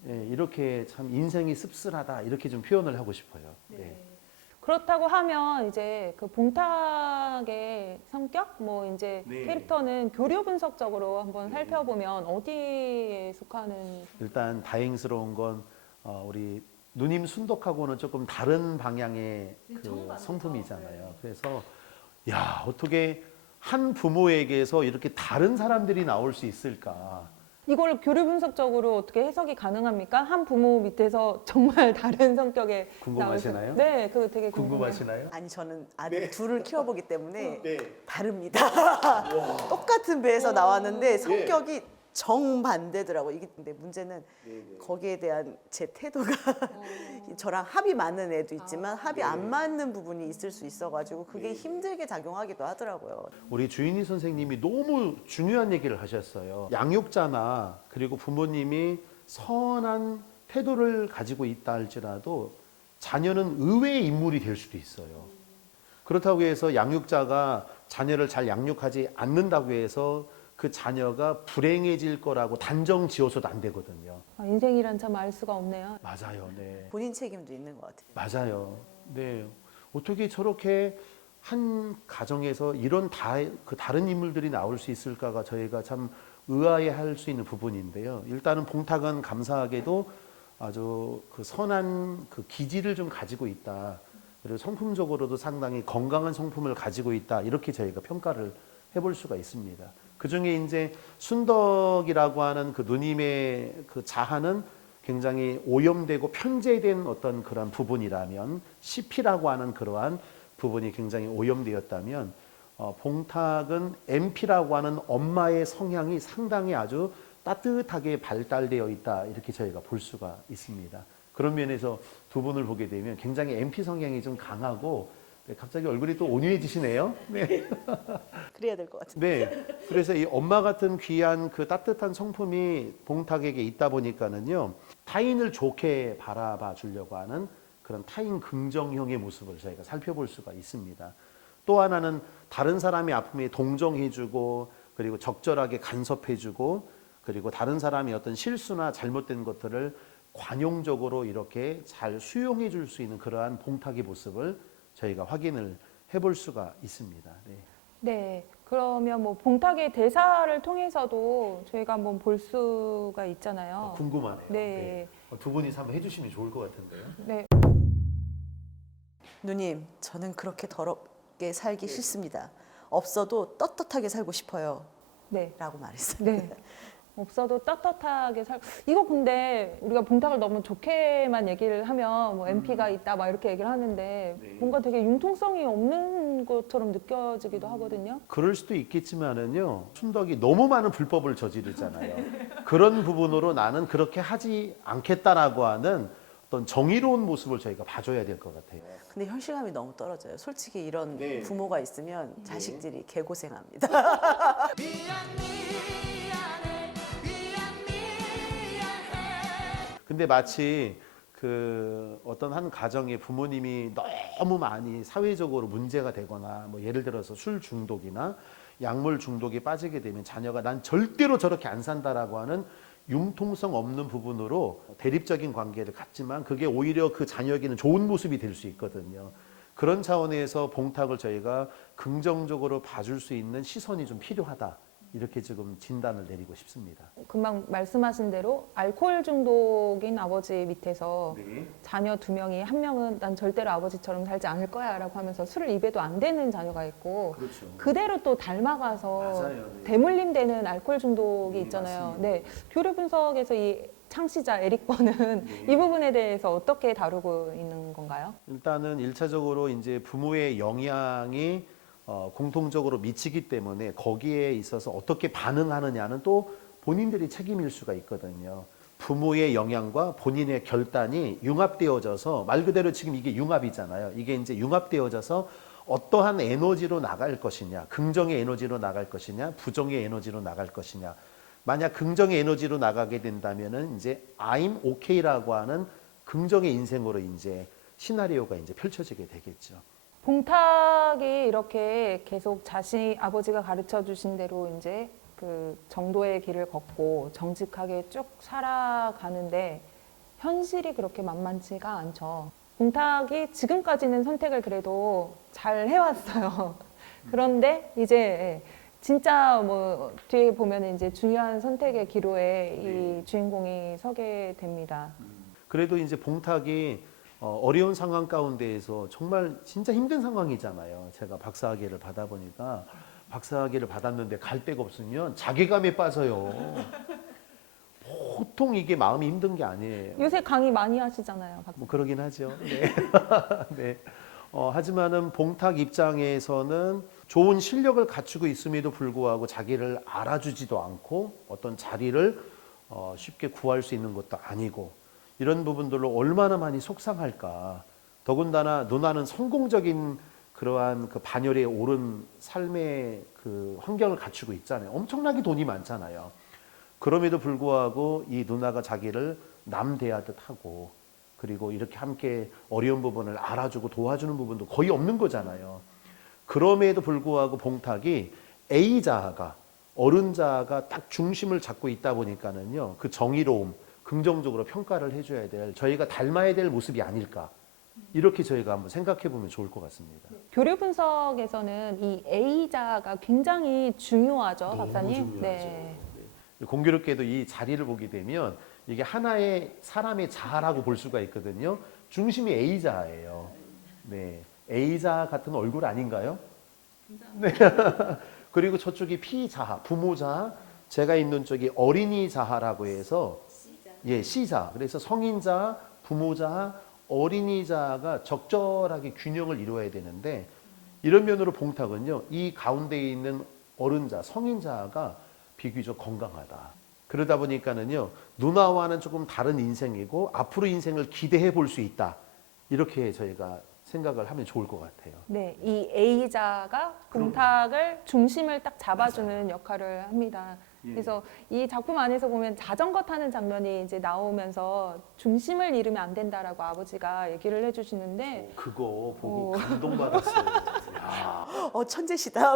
예, 이렇게 참 인생이 씁쓸하다 이렇게 좀 표현을 하고 싶어요. 네. 그렇다고 하면 이제 그 봉탁의 성격 뭐 이제 네. 캐릭터는 교류 분석적으로 한번 살펴보면 어디에 속하는 일단 다행스러운 건 우리 누님 순덕하고는 조금 다른 방향의 그 성품이잖아요. 그래서 야 어떻게 한 부모에게서 이렇게 다른 사람들이 나올 수 있을까? 이걸 교류 분석적으로 어떻게 해석이 가능합니까? 한 부모 밑에서 정말 다른 성격의 궁금하시나요? 나올 수- 네, 그거 되게 궁금해요. 궁금하시나요? 아니 저는 아들 둘을 키워보기 때문에 네. 다릅니다. 똑같은 배에서 나왔는데 성격이 정반대더라고요. 이게 근데 문제는 거기에 대한 제 태도가 저랑 합이 맞는 애도 있지만 합이 안 맞는 부분이 있을 수 있어가지고 그게 힘들게 작용하기도 하더라고요. 우리 주인희 선생님이 너무 중요한 얘기를 하셨어요. 양육자나 그리고 부모님이 선한 태도를 가지고 있다 할지라도 자녀는 의외의 인물이 될 수도 있어요. 그렇다고 해서 양육자가 자녀를 잘 양육하지 않는다고 해서 그 자녀가 불행해질 거라고 단정 지어서도 안 되거든요. 아, 인생이란 참 알 수가 없네요. 맞아요. 네. 본인 책임도 있는 것 같아요. 맞아요. 네. 어떻게 저렇게 한 가정에서 이런 그 다른 인물들이 나올 수 있을까가 저희가 참 의아해할 수 있는 부분인데요. 일단은 봉탁은 감사하게도 아주 그 선한 그 기질을 좀 가지고 있다. 그리고 성품적으로도 상당히 건강한 성품을 가지고 있다. 이렇게 저희가 평가를 해볼 수가 있습니다. 그 중에 이제 순덕이라고 하는 그 누님의 그 자아는 굉장히 오염되고 편제된 어떤 그런 부분이라면 CP라고 하는 그러한 부분이 굉장히 오염되었다면 봉탁은 MP라고 하는 엄마의 성향이 상당히 아주 따뜻하게 발달되어 있다 이렇게 저희가 볼 수가 있습니다. 그런 면에서 두 분을 보게 되면 굉장히 MP 성향이 좀 강하고 네, 갑자기 얼굴이 또 온유해지시네요. 네. 그래야 될 것 같아요. 네. 그래서 이 엄마 같은 귀한 그 따뜻한 성품이 봉탁에게 있다 보니까는요. 타인을 좋게 바라봐 주려고 하는 그런 타인 긍정형의 모습을 저희가 살펴볼 수가 있습니다. 또 하나는 다른 사람의 아픔에 동정해주고 그리고 적절하게 간섭해주고 그리고 다른 사람이 어떤 실수나 잘못된 것들을 관용적으로 이렇게 잘 수용해 줄 수 있는 그러한 봉탁의 모습을 저희가 확인을 해볼 수가 있습니다. 네. 네, 그러면 뭐 봉탁의 대사를 통해서도 저희가 한번 볼 수가 있잖아요. 궁금하네요. 네. 두 분이서 한번 해주시면 좋을 것 같은데요. 네. 누님, 저는 그렇게 더럽게 살기 싫습니다. 없어도 떳떳하게 살고 싶어요. 네. 라고 말했어요. 네. 없어도 떳떳하게 살. 이거 근데 우리가 봉탁을 너무 좋게만 얘기를 하면 뭐 MP가 있다 막 이렇게 얘기를 하는데 네. 뭔가 되게 융통성이 없는 것처럼 느껴지기도 하거든요. 그럴 수도 있겠지만은요, 춘덕이 너무 많은 불법을 저지르잖아요. 그런 부분으로 나는 그렇게 하지 않겠다라고 하는 어떤 정의로운 모습을 저희가 봐줘야 될 것 같아요. 근데 현실감이 너무 떨어져요. 솔직히 이런 네. 부모가 있으면 자식들이 개고생합니다. 근데 마치 그 어떤 한 가정의 부모님이 너무 많이 사회적으로 문제가 되거나 뭐 예를 들어서 술 중독이나 약물 중독에 빠지게 되면 자녀가 난 절대로 저렇게 안 산다라고 하는 융통성 없는 부분으로 대립적인 관계를 갖지만 그게 오히려 그 자녀에게는 좋은 모습이 될 수 있거든요. 그런 차원에서 봉탁을 저희가 긍정적으로 봐줄 수 있는 시선이 좀 필요하다. 이렇게 지금 진단을 내리고 싶습니다. 금방 말씀하신 대로 알코올 중독인 아버지 밑에서 네. 자녀 2명이 한 명은 난 절대로 아버지처럼 살지 않을 거야 라고 하면서 술을 입에도 안 대는 자녀가 있고 그렇죠. 그대로 또 닮아가서 맞아요. 네. 대물림되는 알코올 중독이 네, 있잖아요. 맞습니다. 네, 교류 분석에서 이 창시자 에릭 버는 네. 이 부분에 대해서 어떻게 다루고 있는 건가요? 일단은 1차적으로 이제 부모의 영향이 공통적으로 미치기 때문에 거기에 있어서 어떻게 반응하느냐는 또 본인들이 책임일 수가 있거든요. 부모의 영향과 본인의 결단이 융합되어져서 말 그대로 지금 이게 융합이잖아요. 이게 이제 융합되어져서 어떠한 에너지로 나갈 것이냐, 긍정의 에너지로 나갈 것이냐, 부정의 에너지로 나갈 것이냐. 만약 긍정의 에너지로 나가게 된다면은 이제 I'm OK라고 하는 긍정의 인생으로 이제 시나리오가 이제 펼쳐지게 되겠죠. 봉탁이 이렇게 계속 아버지가 가르쳐 주신 대로 이제 그 정도의 길을 걷고 정직하게 쭉 살아가는데 현실이 그렇게 만만치가 않죠. 봉탁이 지금까지는 선택을 그래도 잘 해왔어요. 그런데 이제 진짜 뭐 뒤에 보면 이제 중요한 선택의 기로에 이 주인공이 서게 됩니다. 그래도 이제 봉탁이 어려운 상황 가운데에서 정말 진짜 힘든 상황이잖아요. 제가 박사학위를 받아보니까 박사학위를 받았는데 갈 데가 없으면 자괴감에 빠져요. 보통 이게 마음이 힘든 게 아니에요. 요새 강의 많이 하시잖아요. 뭐 그러긴 하죠. 네. 네. 하지만은 봉탁 입장에서는 좋은 실력을 갖추고 있음에도 불구하고 자기를 알아주지도 않고 어떤 자리를 쉽게 구할 수 있는 것도 아니고 이런 부분들로 얼마나 많이 속상할까. 더군다나 누나는 성공적인 그러한 그 반열에 오른 삶의 그 환경을 갖추고 있잖아요. 엄청나게 돈이 많잖아요. 그럼에도 불구하고 이 누나가 자기를 남 대하듯 하고 그리고 이렇게 함께 어려운 부분을 알아주고 도와주는 부분도 거의 없는 거잖아요. 그럼에도 불구하고 봉탁이 A자가 어른자가 딱 중심을 잡고 있다 보니까는요. 그 정의로움, 긍정적으로 평가를 해줘야 될 저희가 닮아야 될 모습이 아닐까. 이렇게 저희가 한번 생각해 보면 좋을 것 같습니다. 교류 분석에서는 이 A자가 굉장히 중요하죠, 너무 박사님. 중요하죠. 네. 공교롭게도 이 자리를 보게 되면 이게 하나의 사람의 자아라고 볼 수가 있거든요. 중심이 A자예요. 네, A자 같은 얼굴 아닌가요? 네. 그리고 저쪽이 P자아, 부모자아, 제가 있는 쪽이 어린이 자아라고 해서 예, C자. 그래서 성인자, 부모자, 어린이자가 적절하게 균형을 이루어야 되는데 이런 면으로 봉탁은요. 이 가운데에 있는 어른자, 성인자가 비교적 건강하다. 그러다 보니까는요. 누나와는 조금 다른 인생이고 앞으로 인생을 기대해 볼 수 있다. 이렇게 저희가 생각을 하면 좋을 것 같아요. 네, 이 A자가 봉탁을 중심을 딱 잡아주는 역할을 합니다. 예. 그래서 이 작품 안에서 보면 자전거 타는 장면이 이제 나오면서 중심을 잃으면 안 된다라고 아버지가 얘기를 해주시는데 그거 보고 오. 감동받았어요. 야. 천재시다.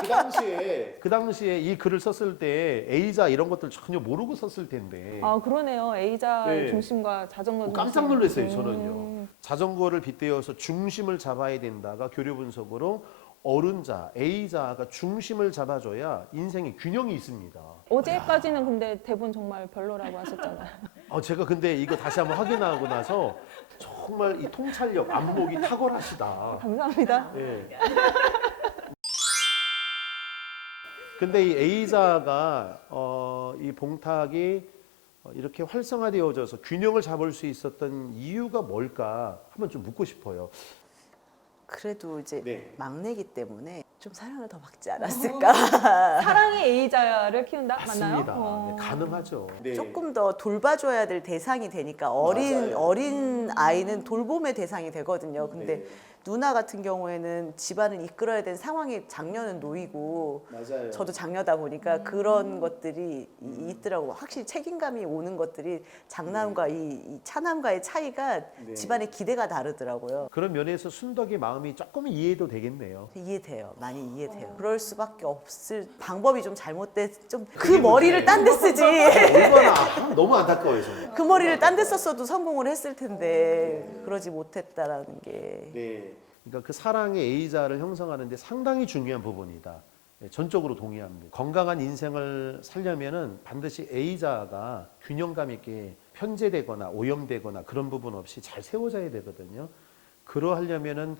근데 그 당시에 이 글을 썼을 때 A자 이런 것들 전혀 모르고 썼을 텐데. 아 그러네요. A자 네. 중심과 자전거 중심. 깜짝 놀랐어요, 저는요. 자전거를 빗대어서 중심을 잡아야 된다가 교류 분석으로 어른자, A자가 중심을 잡아줘야 인생에 균형이 있습니다. 어제까지는 근데 대본 정말 별로라고 하셨잖아요. 제가 근데 이거 다시 한번 확인하고 나서 정말 이 통찰력, 안목이 탁월하시다. 감사합니다. 예. 근데 이 A자가 이 봉탁이 이렇게 활성화되어져서 균형을 잡을 수 있었던 이유가 뭘까 한번 좀 묻고 싶어요. 그래도 이제 네. 막내기 때문에 좀 사랑을 더 받지 않았을까. 사랑의 A자를 키운다? 맞습니다. 맞나요? 네, 가능하죠. 조금 더 돌봐줘야 될 대상이 되니까 어린 아이는 돌봄의 대상이 되거든요. 근데 누나 같은 경우에는 집안을 이끌어야 되는 상황이 장녀는 노이고 맞아요. 저도 장녀다 보니까 그런 것들이 있더라고. 확실히 책임감이 오는 것들이 장남과 이 차남과의 차이가 집안의 기대가 다르더라고요. 그런 면에서 순덕의 마음이 조금 이해도 되겠네요. 이해돼요. 많이 이해돼요. 그럴 수밖에 없을 방법이 좀 잘못돼. 좀 그 머리를 딴 데 쓰지. 얼마나 너무 안타까워요, 정말. 그 머리를 딴 데 썼어도 성공을 했을 텐데 그러지 못했다라는 게. 네. 그러니까 그 사랑의 A자를 형성하는데 상당히 중요한 부분이다. 네, 전적으로 동의합니다. 건강한 인생을 살려면은 반드시 A자가 균형감 있게 편제되거나 오염되거나 그런 부분 없이 잘 세워져야 되거든요. 그러하려면은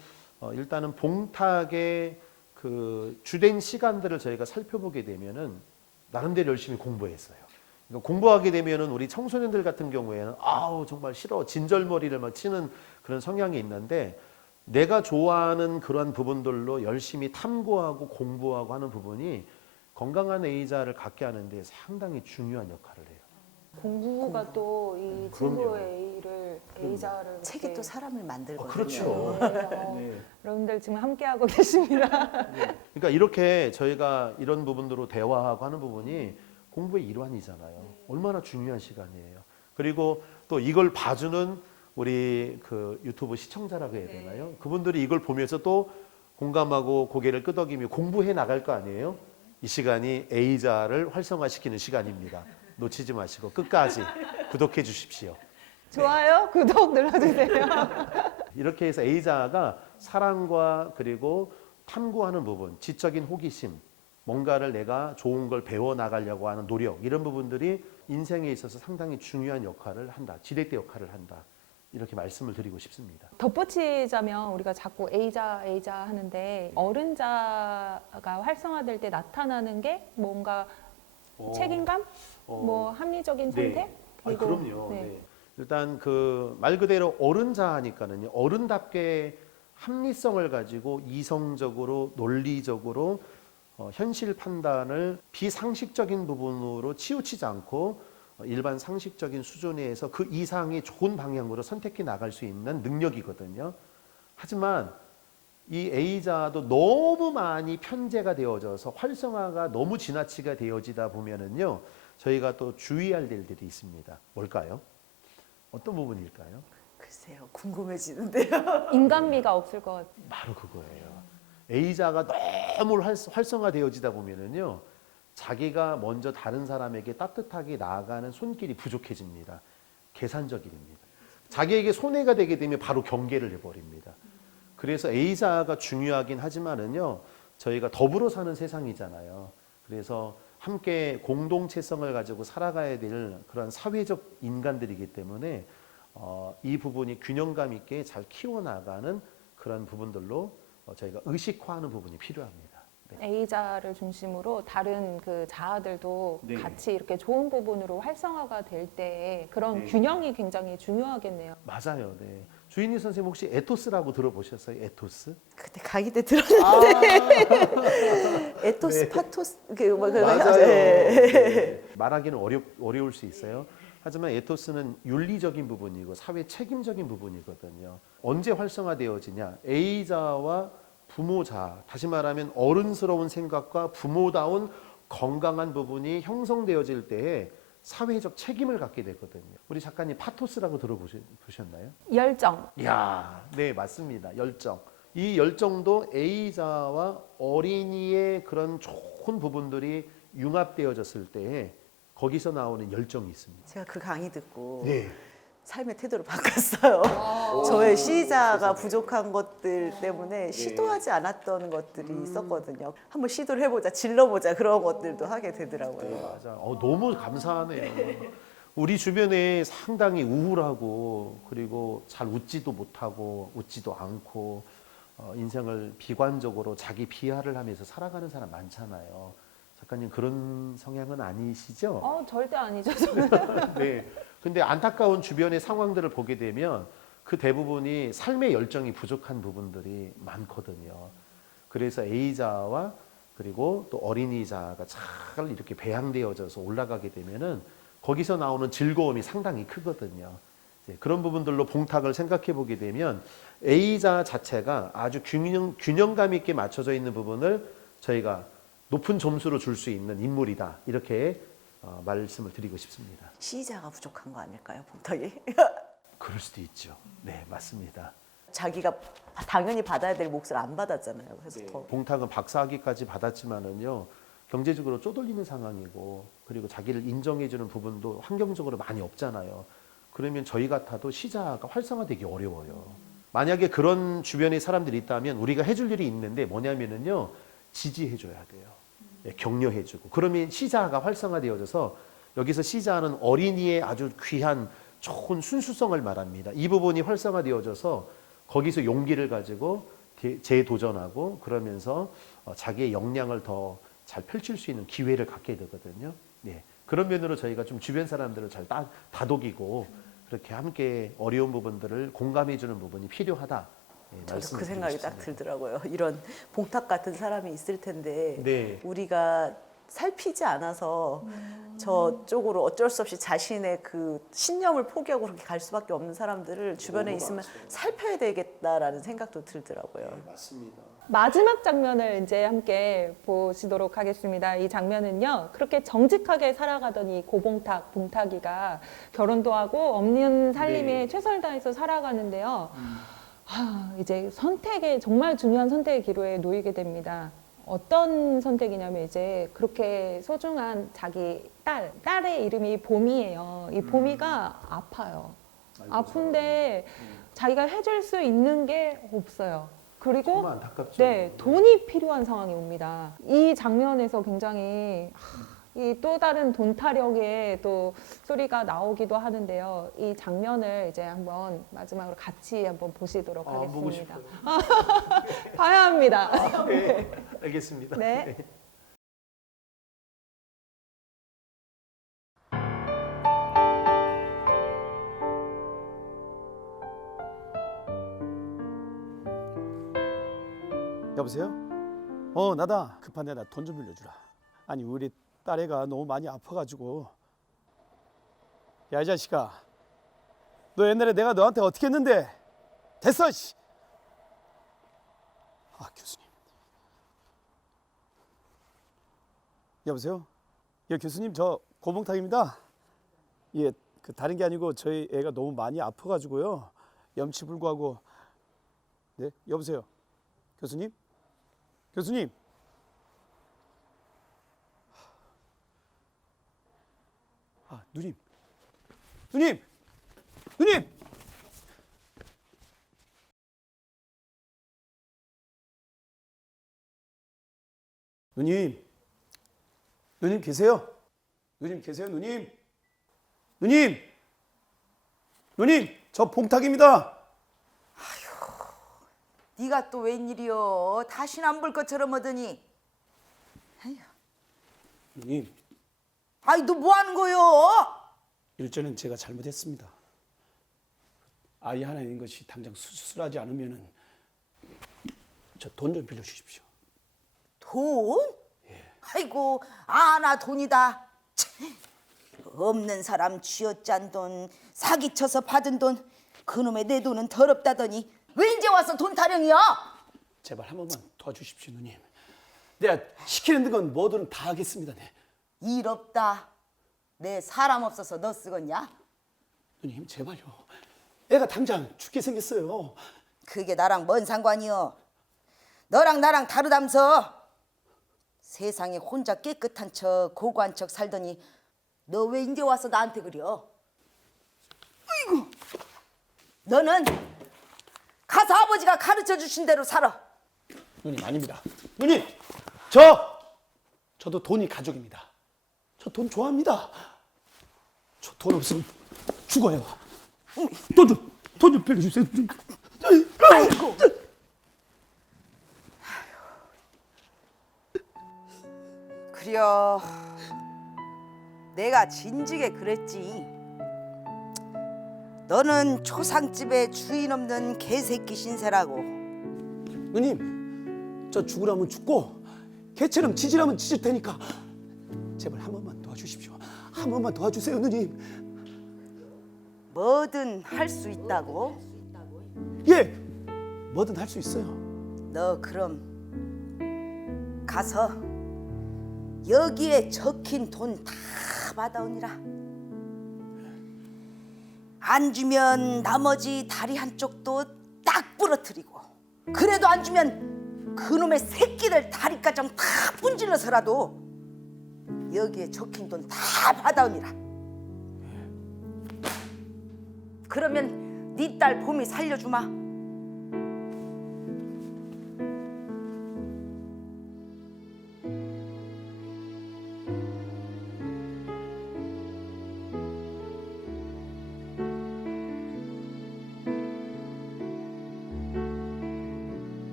일단은 봉탁의 그 주된 시간들을 저희가 살펴보게 되면은 나름대로 열심히 공부했어요. 그러니까 공부하게 되면은 우리 청소년들 같은 경우에는 아우 정말 싫어 진절머리를 막 치는 그런 성향이 있는데 내가 좋아하는 그런 부분들로 열심히 탐구하고 공부하고 하는 부분이 건강한 A자를 갖게 하는데 상당히 중요한 역할을 해요. 공부가 또 이 그럼요. 친구의 A자를 책이 이렇게 또 사람을 만들거든요. 그렇죠. 네. 네. 여러분들 지금 함께하고 계십니다. 그러니까 이렇게 저희가 이런 부분으로 대화하고 하는 부분이 공부의 일환이잖아요. 얼마나 중요한 시간이에요. 그리고 또 이걸 봐주는 우리 그 유튜브 시청자라고 해야 되나요? 그분들이 이걸 보면서 또 공감하고 고개를 끄덕이며 공부해 나갈 거 아니에요? 이 시간이 A자를 활성화시키는 시간입니다. 놓치지 마시고 끝까지 구독해 주십시오. 좋아요, 구독 눌러주세요. 이렇게 해서 A자가 사랑과 그리고 탐구하는 부분, 지적인 호기심, 뭔가를 내가 좋은 걸 배워 나가려고 하는 노력 이런 부분들이 인생에 있어서 상당히 중요한 역할을 한다. 지렛대 역할을 한다. 이렇게 말씀을 드리고 싶습니다. 덧붙이자면 우리가 자꾸 A자 하는데 어른자가 활성화될 때 나타나는 게 뭔가 책임감, 뭐 합리적인 네. 선택, 그럼요. 네. 네. 일단 그 말 그대로 어른자 하니까는요. 어른답게 합리성을 가지고 이성적으로 논리적으로 현실 판단을 비상식적인 부분으로 치우치지 않고 일반 상식적인 수준에서 그 이상의 좋은 방향으로 선택해 나갈 수 있는 능력이거든요. 하지만 이 A자도 너무 많이 편제가 되어져서 활성화가 너무 지나치게 되어지다 보면은요. 저희가 또 주의할 일들이 있습니다. 뭘까요? 어떤 부분일까요? 글쎄요, 궁금해지는데요. 인간미가 없을 것 같아요. 바로 그거예요. A자가 너무 활성화되어지다 보면은요. 자기가 먼저 다른 사람에게 따뜻하게 나아가는 손길이 부족해집니다. 계산적 일입니다. 자기에게 손해가 되게 되면 바로 경계를 해버립니다. 그래서 A자가 중요하긴 하지만은요. 저희가 더불어 사는 세상이잖아요. 그래서 함께 공동체성을 가지고 살아가야 될 그런 사회적 인간들이기 때문에 이 부분이 균형감 있게 잘 키워나가는 그런 부분들로 저희가 의식화하는 부분이 필요합니다. 네. A자를 중심으로 다른 그 자아들도 네. 같이 이렇게 좋은 부분으로 활성화가 될 때 그런 네. 균형이 굉장히 중요하겠네요. 맞아요. 네. 주인희 선생님 혹시 에토스라고 들어보셨어요? 에토스? 그때 강의 때 들었는데 에토스, 네. 파토스 그거 맞아요. 네. 네. 말하기는 어려울 수 있어요. 하지만 에토스는 윤리적인 부분이고 사회 책임적인 부분이거든요. 언제 활성화되어지냐? A자와 부모자, 다시 말하면 어른스러운 생각과 부모다운 건강한 부분이 형성되어질 때에 사회적 책임을 갖게 되거든요. 우리 작가님 파토스라고 들어보셨나요? 열정. 이야, 네, 맞습니다. 열정. 이 열정도 A자와 어린이의 그런 좋은 부분들이 융합되어졌을 때에 거기서 나오는 열정이 있습니다. 제가 그 강의 듣고 네. 삶의 태도를 바꿨어요. 저의 시자가 부족한 것들 때문에 시도하지 않았던 것들이 있었거든요. 한번 시도를 해보자, 질러보자 그런 것들도 하게 되더라고요. 네, 맞아. 너무 감사하네요. 우리 주변에 상당히 우울하고 그리고 잘 웃지도 못하고 웃지도 않고 인생을 비관적으로 자기 비하를 하면서 살아가는 사람 많잖아요. 작가님 그런 성향은 아니시죠? 절대 아니죠. 저는. 네. 근데 안타까운 주변의 상황들을 보게 되면 그 대부분이 삶의 열정이 부족한 부분들이 많거든요. 그래서 A자와 그리고 또 어린이자가 잘 이렇게 배양되어져서 올라가게 되면은 거기서 나오는 즐거움이 상당히 크거든요. 그런 부분들로 봉탁을 생각해 보게 되면 A자 자체가 아주 균형감 있게 맞춰져 있는 부분을 저희가 높은 점수로 줄 수 있는 인물이다. 이렇게 말씀을 드리고 싶습니다. C자가 부족한 거 아닐까요, 봉탁이? 그럴 수도 있죠. 네, 맞습니다. 자기가 당연히 받아야 될 몫을 안 받았잖아요. 그래서 더 봉탁은 박사학위까지 받았지만은요, 경제적으로 쪼들리는 상황이고, 그리고 자기를 인정해주는 부분도 환경적으로 많이 없잖아요. 그러면 저희 같아도 시자가 활성화되기 어려워요. 만약에 그런 주변에 사람들이 있다면 우리가 해줄 일이 있는데 뭐냐면은요, 지지해줘야 돼요. 격려해주고. 그러면 시자가 활성화되어져서 여기서 시자는 어린이의 아주 귀한 좋은 순수성을 말합니다. 이 부분이 활성화되어져서 거기서 용기를 가지고 재도전하고 그러면서 자기의 역량을 더 잘 펼칠 수 있는 기회를 갖게 되거든요. 네. 그런 면으로 저희가 좀 주변 사람들을 잘 다독이고 그렇게 함께 어려운 부분들을 공감해주는 부분이 필요하다. 네, 저도 그 생각이 딱 들더라고요. 이런 봉탁 같은 사람이 있을 텐데 네. 우리가 살피지 않아서 저쪽으로 어쩔 수 없이 자신의 그 신념을 포기하고 그렇게 갈 수밖에 없는 사람들을 주변에 있으면 살펴야 되겠다라는 생각도 들더라고요. 맞습니다. 마지막 장면을 이제 함께 보시도록 하겠습니다. 이 장면은요, 그렇게 정직하게 살아가던 이 고봉탁, 봉탁이가 결혼도 하고 없는 살림에 네. 최선을 다해서 살아가는데요. 이제 선택의, 정말 중요한 선택의 기로에 놓이게 됩니다. 어떤 선택이냐면 이제 그렇게 소중한 자기 딸의 이름이 봄이에요. 이 봄이가 아파요. 아픈데 자기가 해줄 수 있는 게 없어요. 그리고 정말 안타깝죠. 네, 돈이 필요한 상황이 옵니다. 이 장면에서 굉장히 이 또 다른 돈 타령의 또 소리가 나오기도 하는데요. 이 장면을 이제 한번 마지막으로 같이 한번 보시도록 보고 하겠습니다. 싶어요. 봐야 합니다. 네, 알겠습니다. 네. 여보세요? 나다. 급한데 나 돈 좀 빌려주라. 아니 우리 딸애가 너무 많이 아파가지고. 야 이 자식아, 너 옛날에 내가 너한테 어떻게 했는데? 됐어. 씨. 아 교수님. 여보세요? 예 교수님, 저 고봉탁입니다. 예, 그 다른 게 아니고 저희 애가 너무 많이 아파가지고요. 염치불구하고. 네, 여보세요? 교수님? 교수님. 아, 누님. 누님. 누님. 누님. 누님 계세요? 누님 계세요? 누님. 누님. 누님, 저 봉탁입니다. 네가 또 웬일이여? 다시는 안 볼 것처럼 하더니. 누님, 아이 너 뭐 하는 거요? 일전엔 제가 잘못했습니다. 아이 하나 있는 것이 당장 수술하지 않으면은 저 돈 좀 빌려주십시오. 돈? 아이고 아나 돈이다. 참, 없는 사람 쥐어짠 돈, 사기쳐서 받은 돈, 그놈의 내 돈은 더럽다더니 왜 이제 와서 돈 타령이야? 제발 한 번만 도와주십시오, 누님. 내가 시키는 건 뭐든 다 하겠습니다. 네. 일 없다. 내 사람 없어서 너 쓰겄냐? 누님 제발요. 애가 당장 죽게 생겼어요. 그게 나랑 뭔 상관이여? 너랑 나랑 다르담서. 세상에 혼자 깨끗한 척 고고한 척 살더니 너 왜 이제 와서 나한테 그려? 아이고, 너는 가서 아버지가 가르쳐 주신 대로 살아. 누님 아닙니다. 누님, 저도 돈이 가족입니다. 저 돈 좋아합니다. 저 돈 없으면 죽어요. 돈 좀 빌려주세요. 그 그려. 내가 진즉에 그랬지. 너는 초상집에 주인 없는 개새끼 신세라고. 누님, 저 죽으라면 죽고 개처럼 지지라면 지질 테니까 제발 한 번만 도와주십시오. 한 번만 도와주세요, 누님. 뭐든 할 수 있다고. 예, 뭐든 할 수 있어요. 너 그럼 가서 여기에 적힌 돈 다 받아오니라. 안 주면 나머지 다리 한쪽도 딱 부러뜨리고, 그래도 안 주면 그놈의 새끼들 다리가정 다 분질러서라도 여기에 적힌 돈 다 받아오니라. 그러면 네 딸 봄이 살려주마.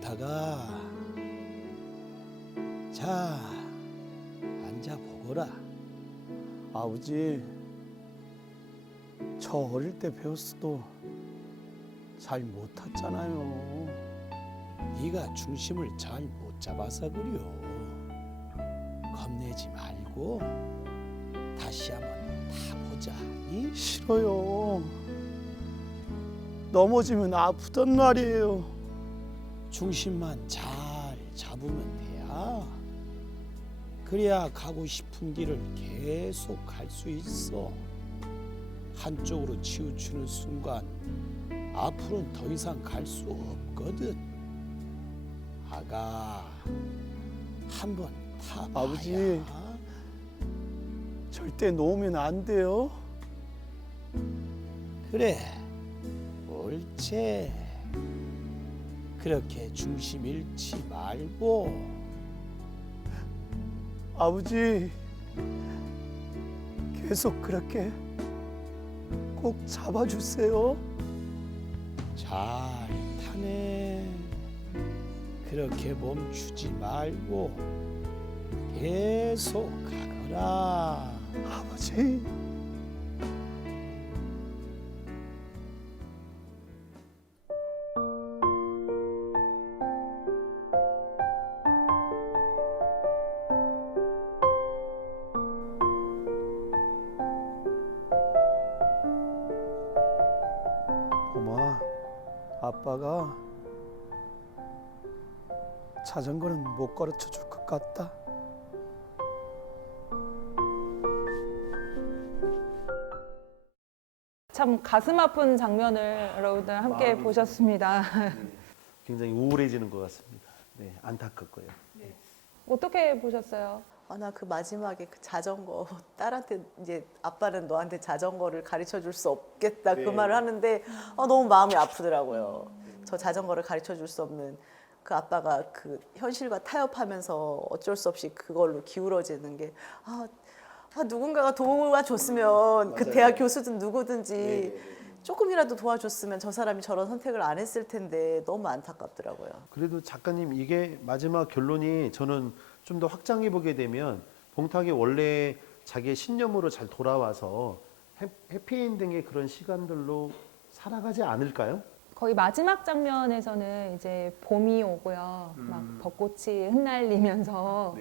봉타가, 자, 앉아 보거라. 아버지, 저 어릴 때 배웠어도 잘 못 탔잖아요. 네가 중심을 잘 못 잡아서 그려. 겁내지 말고 다시 한번 타보자. 이? 싫어요. 넘어지면 아프단 말이에요. 중심만 잘 잡으면 돼야. 그래야 가고 싶은 길을 계속 갈 수 있어. 한쪽으로 치우치는 순간 앞으로는 더 이상 갈 수 없거든. 아가, 한번 타봐야. 아버지, 절대 놓으면 안 돼요. 그래, 옳지. 그렇게 중심 잃지 말고. 아버지, 계속 그렇게 꼭 잡아주세요. 잘 타네. 그렇게 멈추지 말고 계속 가거라. 아버지. 봄아, 아빠가 자전거는 못 가르쳐 줄 것 같다. 참 가슴 아픈 장면을 여러분들 함께 보셨습니다. 굉장히 우울해지는 것 같습니다. 네, 안타깝고요. 어떻게 보셨어요? 아, 나 그 마지막에 그 자전거 딸한테 이제 아빠는 너한테 자전거를 가르쳐 줄 수 없겠다 그 말을 하는데 너무 마음이 아프더라고요. 저 자전거를 가르쳐 줄 수 없는 그 아빠가 그 현실과 타협하면서 어쩔 수 없이 그걸로 기울어지는 게 누군가가 도와줬으면 그 대학 교수든 누구든지 조금이라도 도와줬으면 저 사람이 저런 선택을 안 했을 텐데 너무 안타깝더라고요. 그래도 작가님 이게 마지막 결론이 저는 좀 더 확장해 보게 되면 봉탁이 원래 자기의 신념으로 잘 돌아와서 해피엔딩의 그런 시간들로 살아가지 않을까요? 거의 마지막 장면에서는 이제 봄이 오고요. 막 벚꽃이 흩날리면서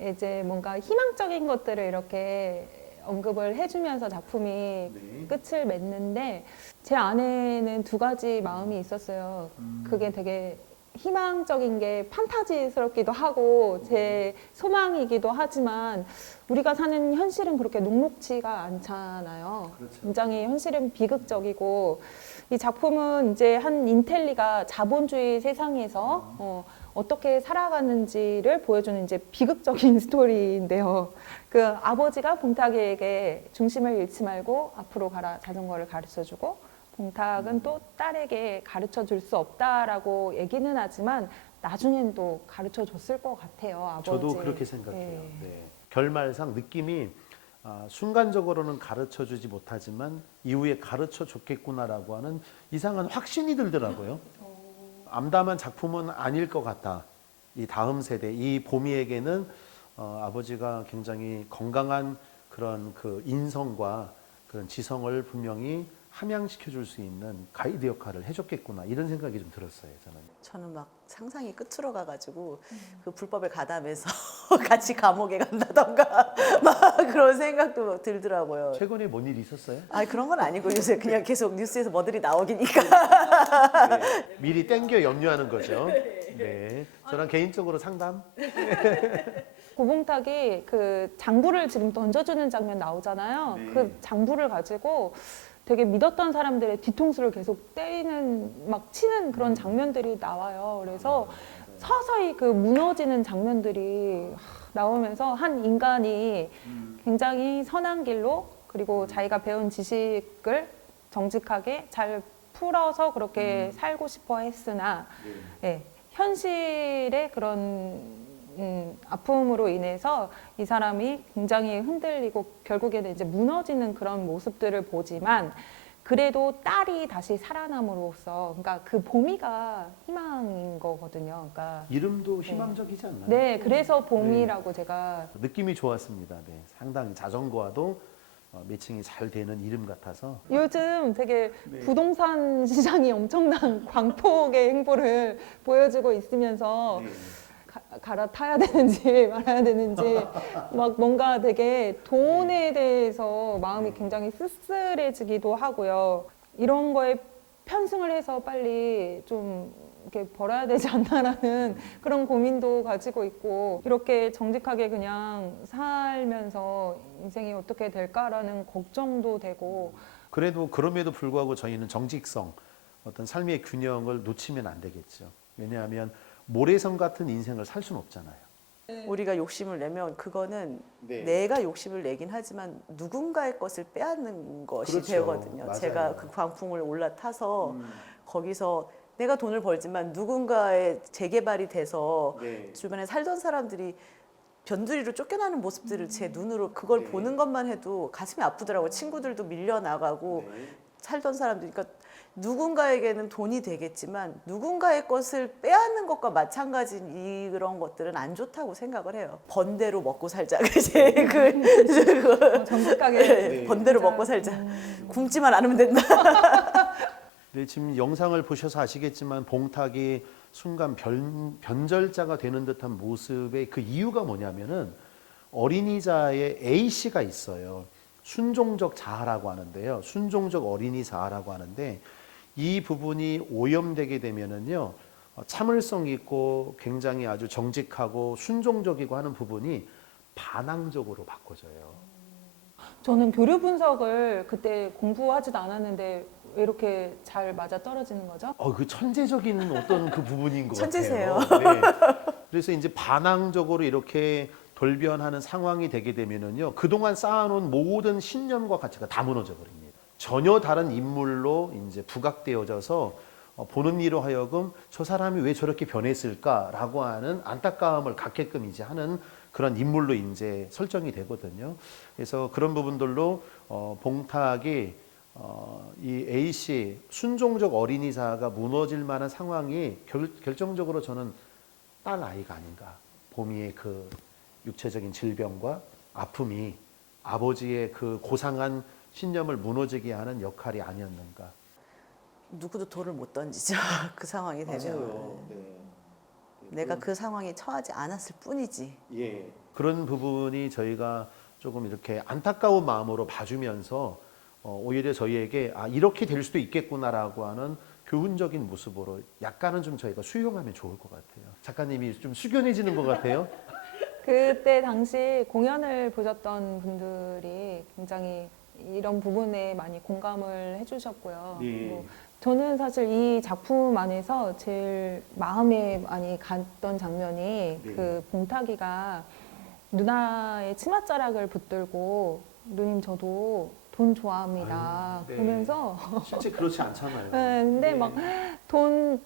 이제 뭔가 희망적인 것들을 이렇게 언급을 해주면서 작품이 끝을 맺는데 제 안에는 두 가지 마음이 있었어요. 그게 되게 희망적인 게 판타지스럽기도 하고 제 소망이기도 하지만 우리가 사는 현실은 그렇게 녹록지가 않잖아요. 그렇죠. 굉장히 현실은 비극적이고 이 작품은 이제 한 인텔리가 자본주의 세상에서 어떻게 살아가는지를 보여주는 이제 비극적인 스토리인데요. 그 아버지가 봉탁에게 중심을 잃지 말고 앞으로 가라 자전거를 가르쳐주고 봉탁은 또 딸에게 가르쳐 줄 수 없다라고 얘기는 하지만 나중엔 또 가르쳐 줬을 것 같아요. 아버지. 저도 그렇게 생각해요. 네. 네. 결말상 느낌이 순간적으로는 가르쳐 주지 못하지만 이후에 가르쳐 줬겠구나라고 하는 이상한 확신이 들더라고요. 암담한 작품은 아닐 것 같다. 이 다음 세대, 이 보미에게는 아버지가 굉장히 건강한 그런 그 인성과 그런 지성을 분명히 함양시켜 줄 수 있는 가이드 역할을 해줬겠구나 이런 생각이 좀 들었어요. 저는 막 상상이 끝으로 가가지고 그 불법을 가담해서 같이 감옥에 간다던가 막 그런 생각도 들더라고요. 최근에 뭔 일 있었어요? 아 그런 건 아니고 요새 그냥 계속 뉴스에서 뭐들이 나오기니까. 네, 미리 땡겨 염려하는 거죠. 네, 저랑 개인적으로 상담. 고봉탁이 그 장부를 지금 던져주는 장면 나오잖아요. 네. 그 장부를 가지고 되게 믿었던 사람들의 뒤통수를 계속 때리는 막 치는 그런 장면들이 나와요. 그래서 서서히 그 무너지는 장면들이 나오면서 한 인간이 굉장히 선한 길로 그리고 자기가 배운 지식을 정직하게 잘 풀어서 그렇게 살고 싶어 했으나 예, 현실의 그런 아픔으로 인해서 이 사람이 굉장히 흔들리고 결국에는 이제 무너지는 그런 모습들을 보지만 그래도 딸이 다시 살아남으로써 그러니까 그 보미가 희망인 거거든요. 그러니까 이름도 희망적이지 않나요? 네, 그래서 봄이라고 제가 느낌이 좋았습니다. 네, 상당히 자전거와도 매칭이 잘 되는 이름 같아서. 요즘 되게 부동산 시장이 엄청난 광폭의 행보를 보여주고 있으면서 갈아타야 되는지 말아야 되는지 막 뭔가 되게 돈에 대해서 마음이 굉장히 쓸쓸해지기도 하고요. 이런 거에 편승을 해서 빨리 좀 이렇게 벌어야 되지 않나라는 그런 고민도 가지고 있고 이렇게 정직하게 그냥 살면서 인생이 어떻게 될까라는 걱정도 되고 그래도 그럼에도 불구하고 저희는 정직성, 어떤 삶의 균형을 놓치면 안 되겠죠. 왜냐하면 모래성 같은 인생을 살 수는 없잖아요. 우리가 욕심을 내면 그거는 네. 내가 욕심을 내긴 하지만 누군가의 것을 빼앗는 것이 그렇죠. 되거든요. 맞아요. 제가 그 광풍을 올라타서 거기서 내가 돈을 벌지만 누군가의 재개발이 돼서 주변에 살던 사람들이 변두리로 쫓겨나는 모습들을 제 눈으로 그걸 보는 것만 해도 가슴이 아프더라고요. 친구들도 밀려나가고 살던 사람들, 그러니까 누군가에게는 돈이 되겠지만 누군가의 것을 빼앗는 것과 마찬가지인 이런 것들은 안 좋다고 생각을 해요. 번대로 먹고 살자. 그치? 정직하게 번대로 먹고 살자. 굶지만 않으면 된다. 네, 지금 영상을 보셔서 아시겠지만 봉탁이 순간 변절자가 되는 듯한 모습의 그 이유가 뭐냐면은 어린이자의 A씨가 있어요. 순종적 자아라고 하는데요. 순종적 어린이 자아라고 하는데 이 부분이 오염되게 되면은요. 참을성 있고 굉장히 아주 정직하고 순종적이고 하는 부분이 반항적으로 바꿔져요. 저는 교류 분석을 그때 공부하지도 않았는데 왜 이렇게 잘 맞아 떨어지는 거죠? 그 천재적인 어떤 그 부분인 것 천재세요. 같아요. 네. 그래서 이제 반항적으로 이렇게 돌변하는 상황이 되게 되면은요, 그동안 쌓아놓은 모든 신념과 가치가 다 무너져 버립니다. 전혀 다른 인물로 이제 부각되어져서 보는 이로 하여금 저 사람이 왜 저렇게 변했을까라고 하는 안타까움을 갖게끔 이제 하는 그런 인물로 이제 설정이 되거든요. 그래서 그런 부분들로 봉탁이 이 A 씨 순종적 어린이사가 무너질 만한 상황이 결정적으로 저는 딸 아이가 아닌가. 보미의 그 육체적인 질병과 아픔이 아버지의 그 고상한 신념을 무너지게 하는 역할이 아니었는가. 누구도 돌을 못 던지죠. 그 상황이 되면. 내가 그 상황에 처하지 않았을 뿐이지. 예. 그런 부분이 저희가 조금 이렇게 안타까운 마음으로 봐주면서 오히려 저희에게 이렇게 될 수도 있겠구나라고 하는 교훈적인 모습으로 약간은 좀 저희가 수용하면 좋을 것 같아요. 작가님이 좀 숙연해지는 것 같아요. 그때 당시 공연을 보셨던 분들이 굉장히 이런 부분에 많이 공감을 해주셨고요. 뭐 저는 사실 이 작품 안에서 제일 마음에 많이 갔던 장면이 그 봉탁이가 누나의 치맛자락을 붙들고 누님 저도 돈 좋아합니다. 아유, 네. 그러면서 실제 그렇지 않잖아요. 네, 근데 네. 막 돈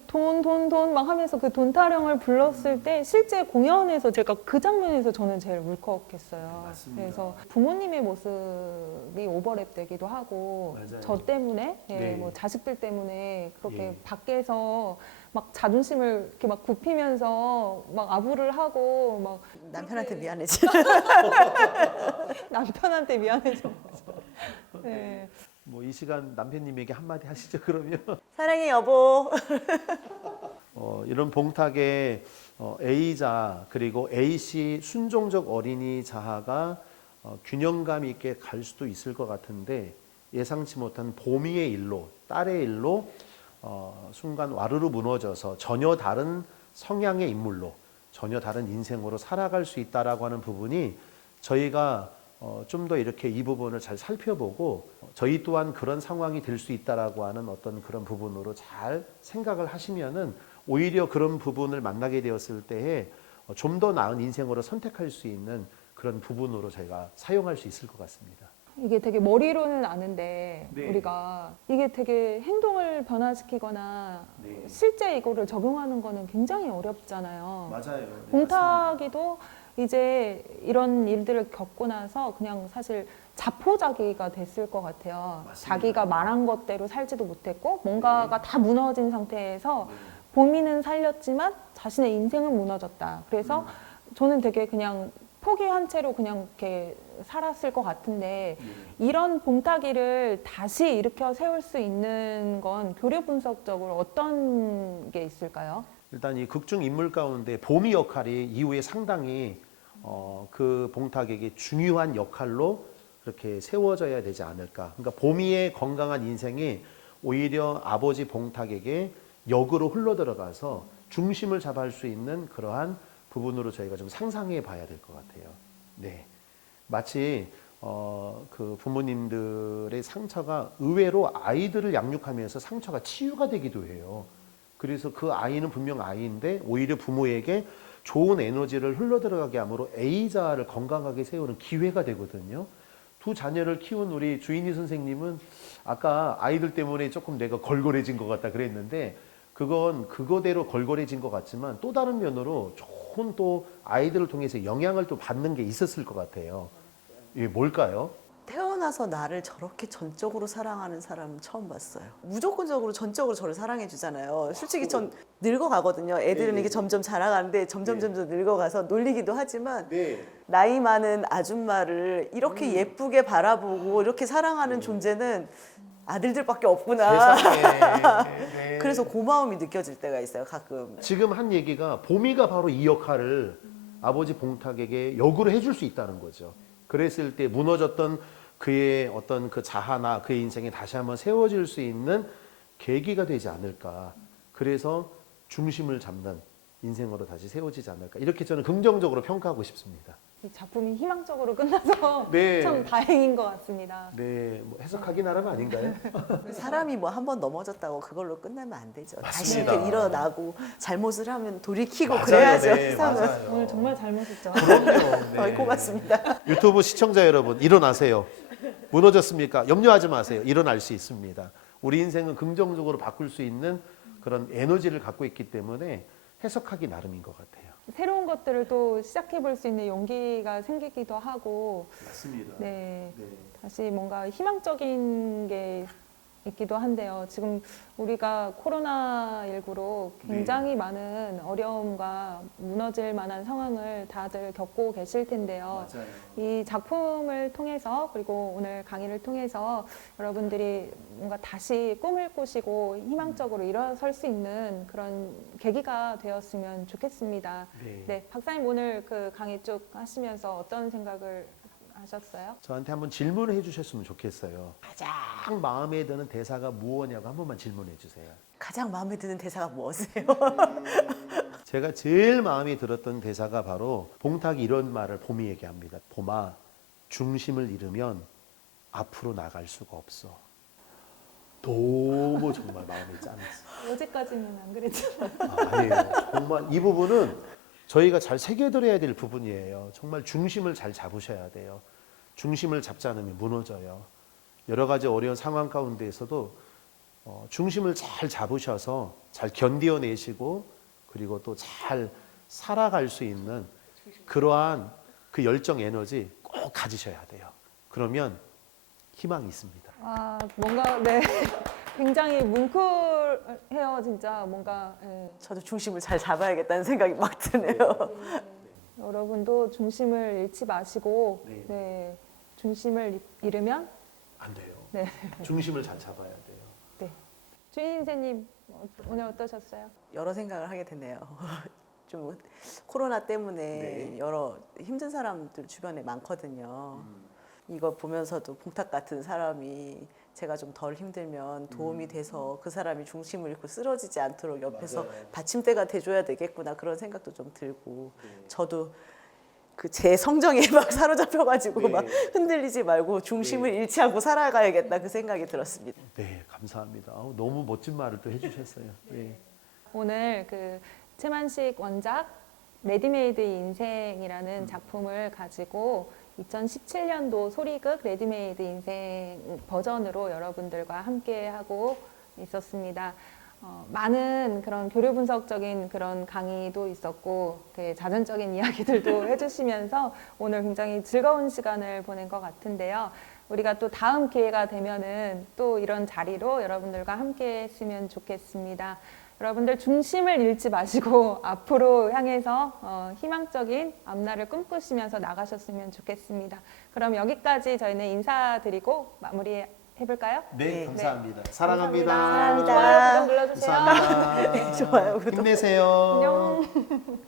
막 하면서 그 돈 타령을 불렀을 때 실제 공연에서 제가 그 장면에서 저는 제일 울컥했어요. 맞습니다. 그래서 부모님의 모습이 오버랩 되기도 하고 맞아요. 저 때문에 예, 네. 뭐 자식들 때문에 그렇게 예. 밖에서 막 자존심을 이렇게 막 굽히면서 막 아부를 하고 막 남편한테 미안해지. 남편한테 미안해져. 네. 뭐 이 시간 남편님에게 한마디 하시죠 그러면. 사랑해 여보. 이런 봉탁의 A자 그리고 A씨 순종적 어린이 자아가 균형감 있게 갈 수도 있을 것 같은데 예상치 못한 보미의 일로 딸의 일로 순간 와르르 무너져서 전혀 다른 성향의 인물로 전혀 다른 인생으로 살아갈 수 있다라고 하는 부분이 저희가 좀 더 이렇게 이 부분을 잘 살펴보고 저희 또한 그런 상황이 될 수 있다라고 하는 어떤 그런 부분으로 잘 생각을 하시면은 오히려 그런 부분을 만나게 되었을 때에 좀 더 나은 인생으로 선택할 수 있는 그런 부분으로 저희가 사용할 수 있을 것 같습니다. 이게 되게 머리로는 아는데 네. 우리가 이게 되게 행동을 변화시키거나 네. 실제 이거를 적용하는 거는 굉장히 어렵잖아요. 맞아요. 봉타기도 이제 이런 일들을 겪고 나서 그냥 사실 자포자기가 됐을 것 같아요. 맞습니다. 자기가 말한 것대로 살지도 못했고 뭔가가 다 무너진 상태에서 네. 보미는 살렸지만 자신의 인생은 무너졌다. 그래서 저는 되게 그냥 포기한 채로 그냥 이렇게 살았을 것 같은데 이런 봉타기를 다시 일으켜 세울 수 있는 건 교류 분석적으로 어떤 게 있을까요? 일단 이 극중 인물 가운데 보미 역할이 이후에 상당히 그 봉탁에게 중요한 역할로 그렇게 세워져야 되지 않을까. 그러니까 보미의 건강한 인생이 오히려 아버지 봉탁에게 역으로 흘러 들어가서 중심을 잡을 수 있는 그러한 부분으로 저희가 좀 상상해 봐야 될 것 같아요. 네, 마치 그 부모님들의 상처가 의외로 아이들을 양육하면서 상처가 치유가 되기도 해요. 그래서 그 아이는 분명 아이인데 오히려 부모에게 좋은 에너지를 흘러 들어가게 함으로 A자를 건강하게 세우는 기회가 되거든요. 두 자녀를 키운 우리 주인희 선생님은 아까 아이들 때문에 조금 내가 걸걸해진 것 같다 그랬는데 그건 그거대로 걸걸해진 것 같지만 또 다른 면으로 좋은 또 아이들을 통해서 영향을 또 받는 게 있었을 것 같아요. 이게 뭘까요? 태어나서 나를 저렇게 전적으로 사랑하는 사람은 처음 봤어요. 무조건적으로 전적으로 저를 사랑해 주잖아요. 솔직히 전 늙어가거든요. 애들은 이게 점점 자라가는데 점점 늙어가서 놀리기도 하지만 나이 많은 아줌마를 이렇게 예쁘게 바라보고 이렇게 사랑하는 존재는 아들들밖에 없구나. 세상에. 그래서 고마움이 느껴질 때가 있어요. 가끔. 지금 한 얘기가 보미가 바로 이 역할을 아버지 봉탁에게 역으로 해줄 수 있다는 거죠. 그랬을 때 무너졌던 그의 어떤 그 자아나 그의 인생이 다시 한번 세워질 수 있는 계기가 되지 않을까. 그래서 중심을 잡는 인생으로 다시 세워지지 않을까. 이렇게 저는 긍정적으로 평가하고 싶습니다. 이 작품이 희망적으로 끝나서 네. 참 다행인 것 같습니다. 네, 뭐 해석하기 나름 아닌가요? 사람이 뭐 한 번 넘어졌다고 그걸로 끝나면 안 되죠. 다시 맞습니다. 이렇게 일어나고 잘못을 하면 돌이키고 맞아요. 그래야죠. 네, 세상은. 맞아요. 오늘 정말 잘못했죠. 그럼요. 고맙습니다. 유튜브 시청자 여러분 일어나세요. 무너졌습니까? 염려하지 마세요. 일어날 수 있습니다. 우리 인생은 긍정적으로 바꿀 수 있는 그런 에너지를 갖고 있기 때문에 해석하기 나름인 것 같아요. 새로운 것들을 또 시작해 볼 수 있는 용기가 생기기도 하고 맞습니다. 네, 다시 뭔가 희망적인 게 있기도 한데요. 지금 우리가 코로나19로 굉장히 많은 어려움과 무너질 만한 상황을 다들 겪고 계실 텐데요. 맞아요. 이 작품을 통해서 그리고 오늘 강의를 통해서 여러분들이 뭔가 다시 꿈을 꾸시고 희망적으로 일어설 수 있는 그런 계기가 되었으면 좋겠습니다. 네. 네, 박사님 오늘 그 강의 쭉 하시면서 어떤 생각을 하셨어요? 저한테 한번 질문을 해주셨으면 좋겠어요. 가장 마음에 드는 대사가 무엇냐고 한 번만 질문해 주세요. 가장 마음에 드는 대사가 무엇이에요? 제가 제일 마음에 들었던 대사가 바로 봉탁이 이런 말을 봄이에게 합니다. 봄아, 중심을 잃으면 앞으로 나갈 수가 없어. 너무 정말 마음이 짠했어요. 어제까지는 안 그랬잖아요. 아니에요. 정말 이 부분은 저희가 잘 새겨들어야 될 부분이에요. 정말 중심을 잘 잡으셔야 돼요. 중심을 잡지 않으면 무너져요. 여러 가지 어려운 상황 가운데에서도 중심을 잘 잡으셔서 잘 견뎌내시고 그리고 또 잘 살아갈 수 있는 그러한 그 열정 에너지 꼭 가지셔야 돼요. 그러면 희망이 있습니다. 아, 뭔가 네. 굉장히 뭉클해요, 진짜. 뭔가 예. 저도 중심을 잘 잡아야겠다는 생각이 막 드네요. 여러분도 중심을 잃지 마시고 네. 네. 중심을 잃으면 안 돼요. 네. 중심을 잘 잡아야 돼요. 네. 주인 선생님 오늘 어떠셨어요? 여러 생각을 하게 되네요. 좀 코로나 때문에 네. 여러 힘든 사람들 주변에 많거든요. 이거 보면서도 봉탁 같은 사람이 제가 좀 덜 힘들면 도움이 돼서 그 사람이 중심을 잃고 쓰러지지 않도록 옆에서 맞아요. 받침대가 돼줘야 되겠구나 그런 생각도 좀 들고 저도 그 제 성정에 막 사로잡혀가지고 네. 막 흔들리지 말고 중심을 잃지 않고 살아가야겠다 그 생각이 들었습니다. 네, 감사합니다. 너무 멋진 말을 또 해주셨어요. 네. 오늘 그 최만식 원작 레디메이드의 인생이라는 작품을 가지고 2017년도 소리극 레디메이드 인생 버전으로 여러분들과 함께 하고 있었습니다. 많은 그런 교류 분석적인 그런 강의도 있었고 자전적인 이야기들도 해주시면서 오늘 굉장히 즐거운 시간을 보낸 것 같은데요. 우리가 또 다음 기회가 되면은 또 이런 자리로 여러분들과 함께 했으면 좋겠습니다. 여러분들 중심을 잃지 마시고 앞으로 향해서 희망적인 앞날을 꿈꾸시면서 나가셨으면 좋겠습니다. 그럼 여기까지 저희는 인사드리고 마무리 해볼까요? 네, 네. 감사합니다. 사랑합니다. 사랑합니다. 좋아요, 구독 눌러주세요. 감사합니다. 네, 좋아요, 구독. 힘내세요. 안녕.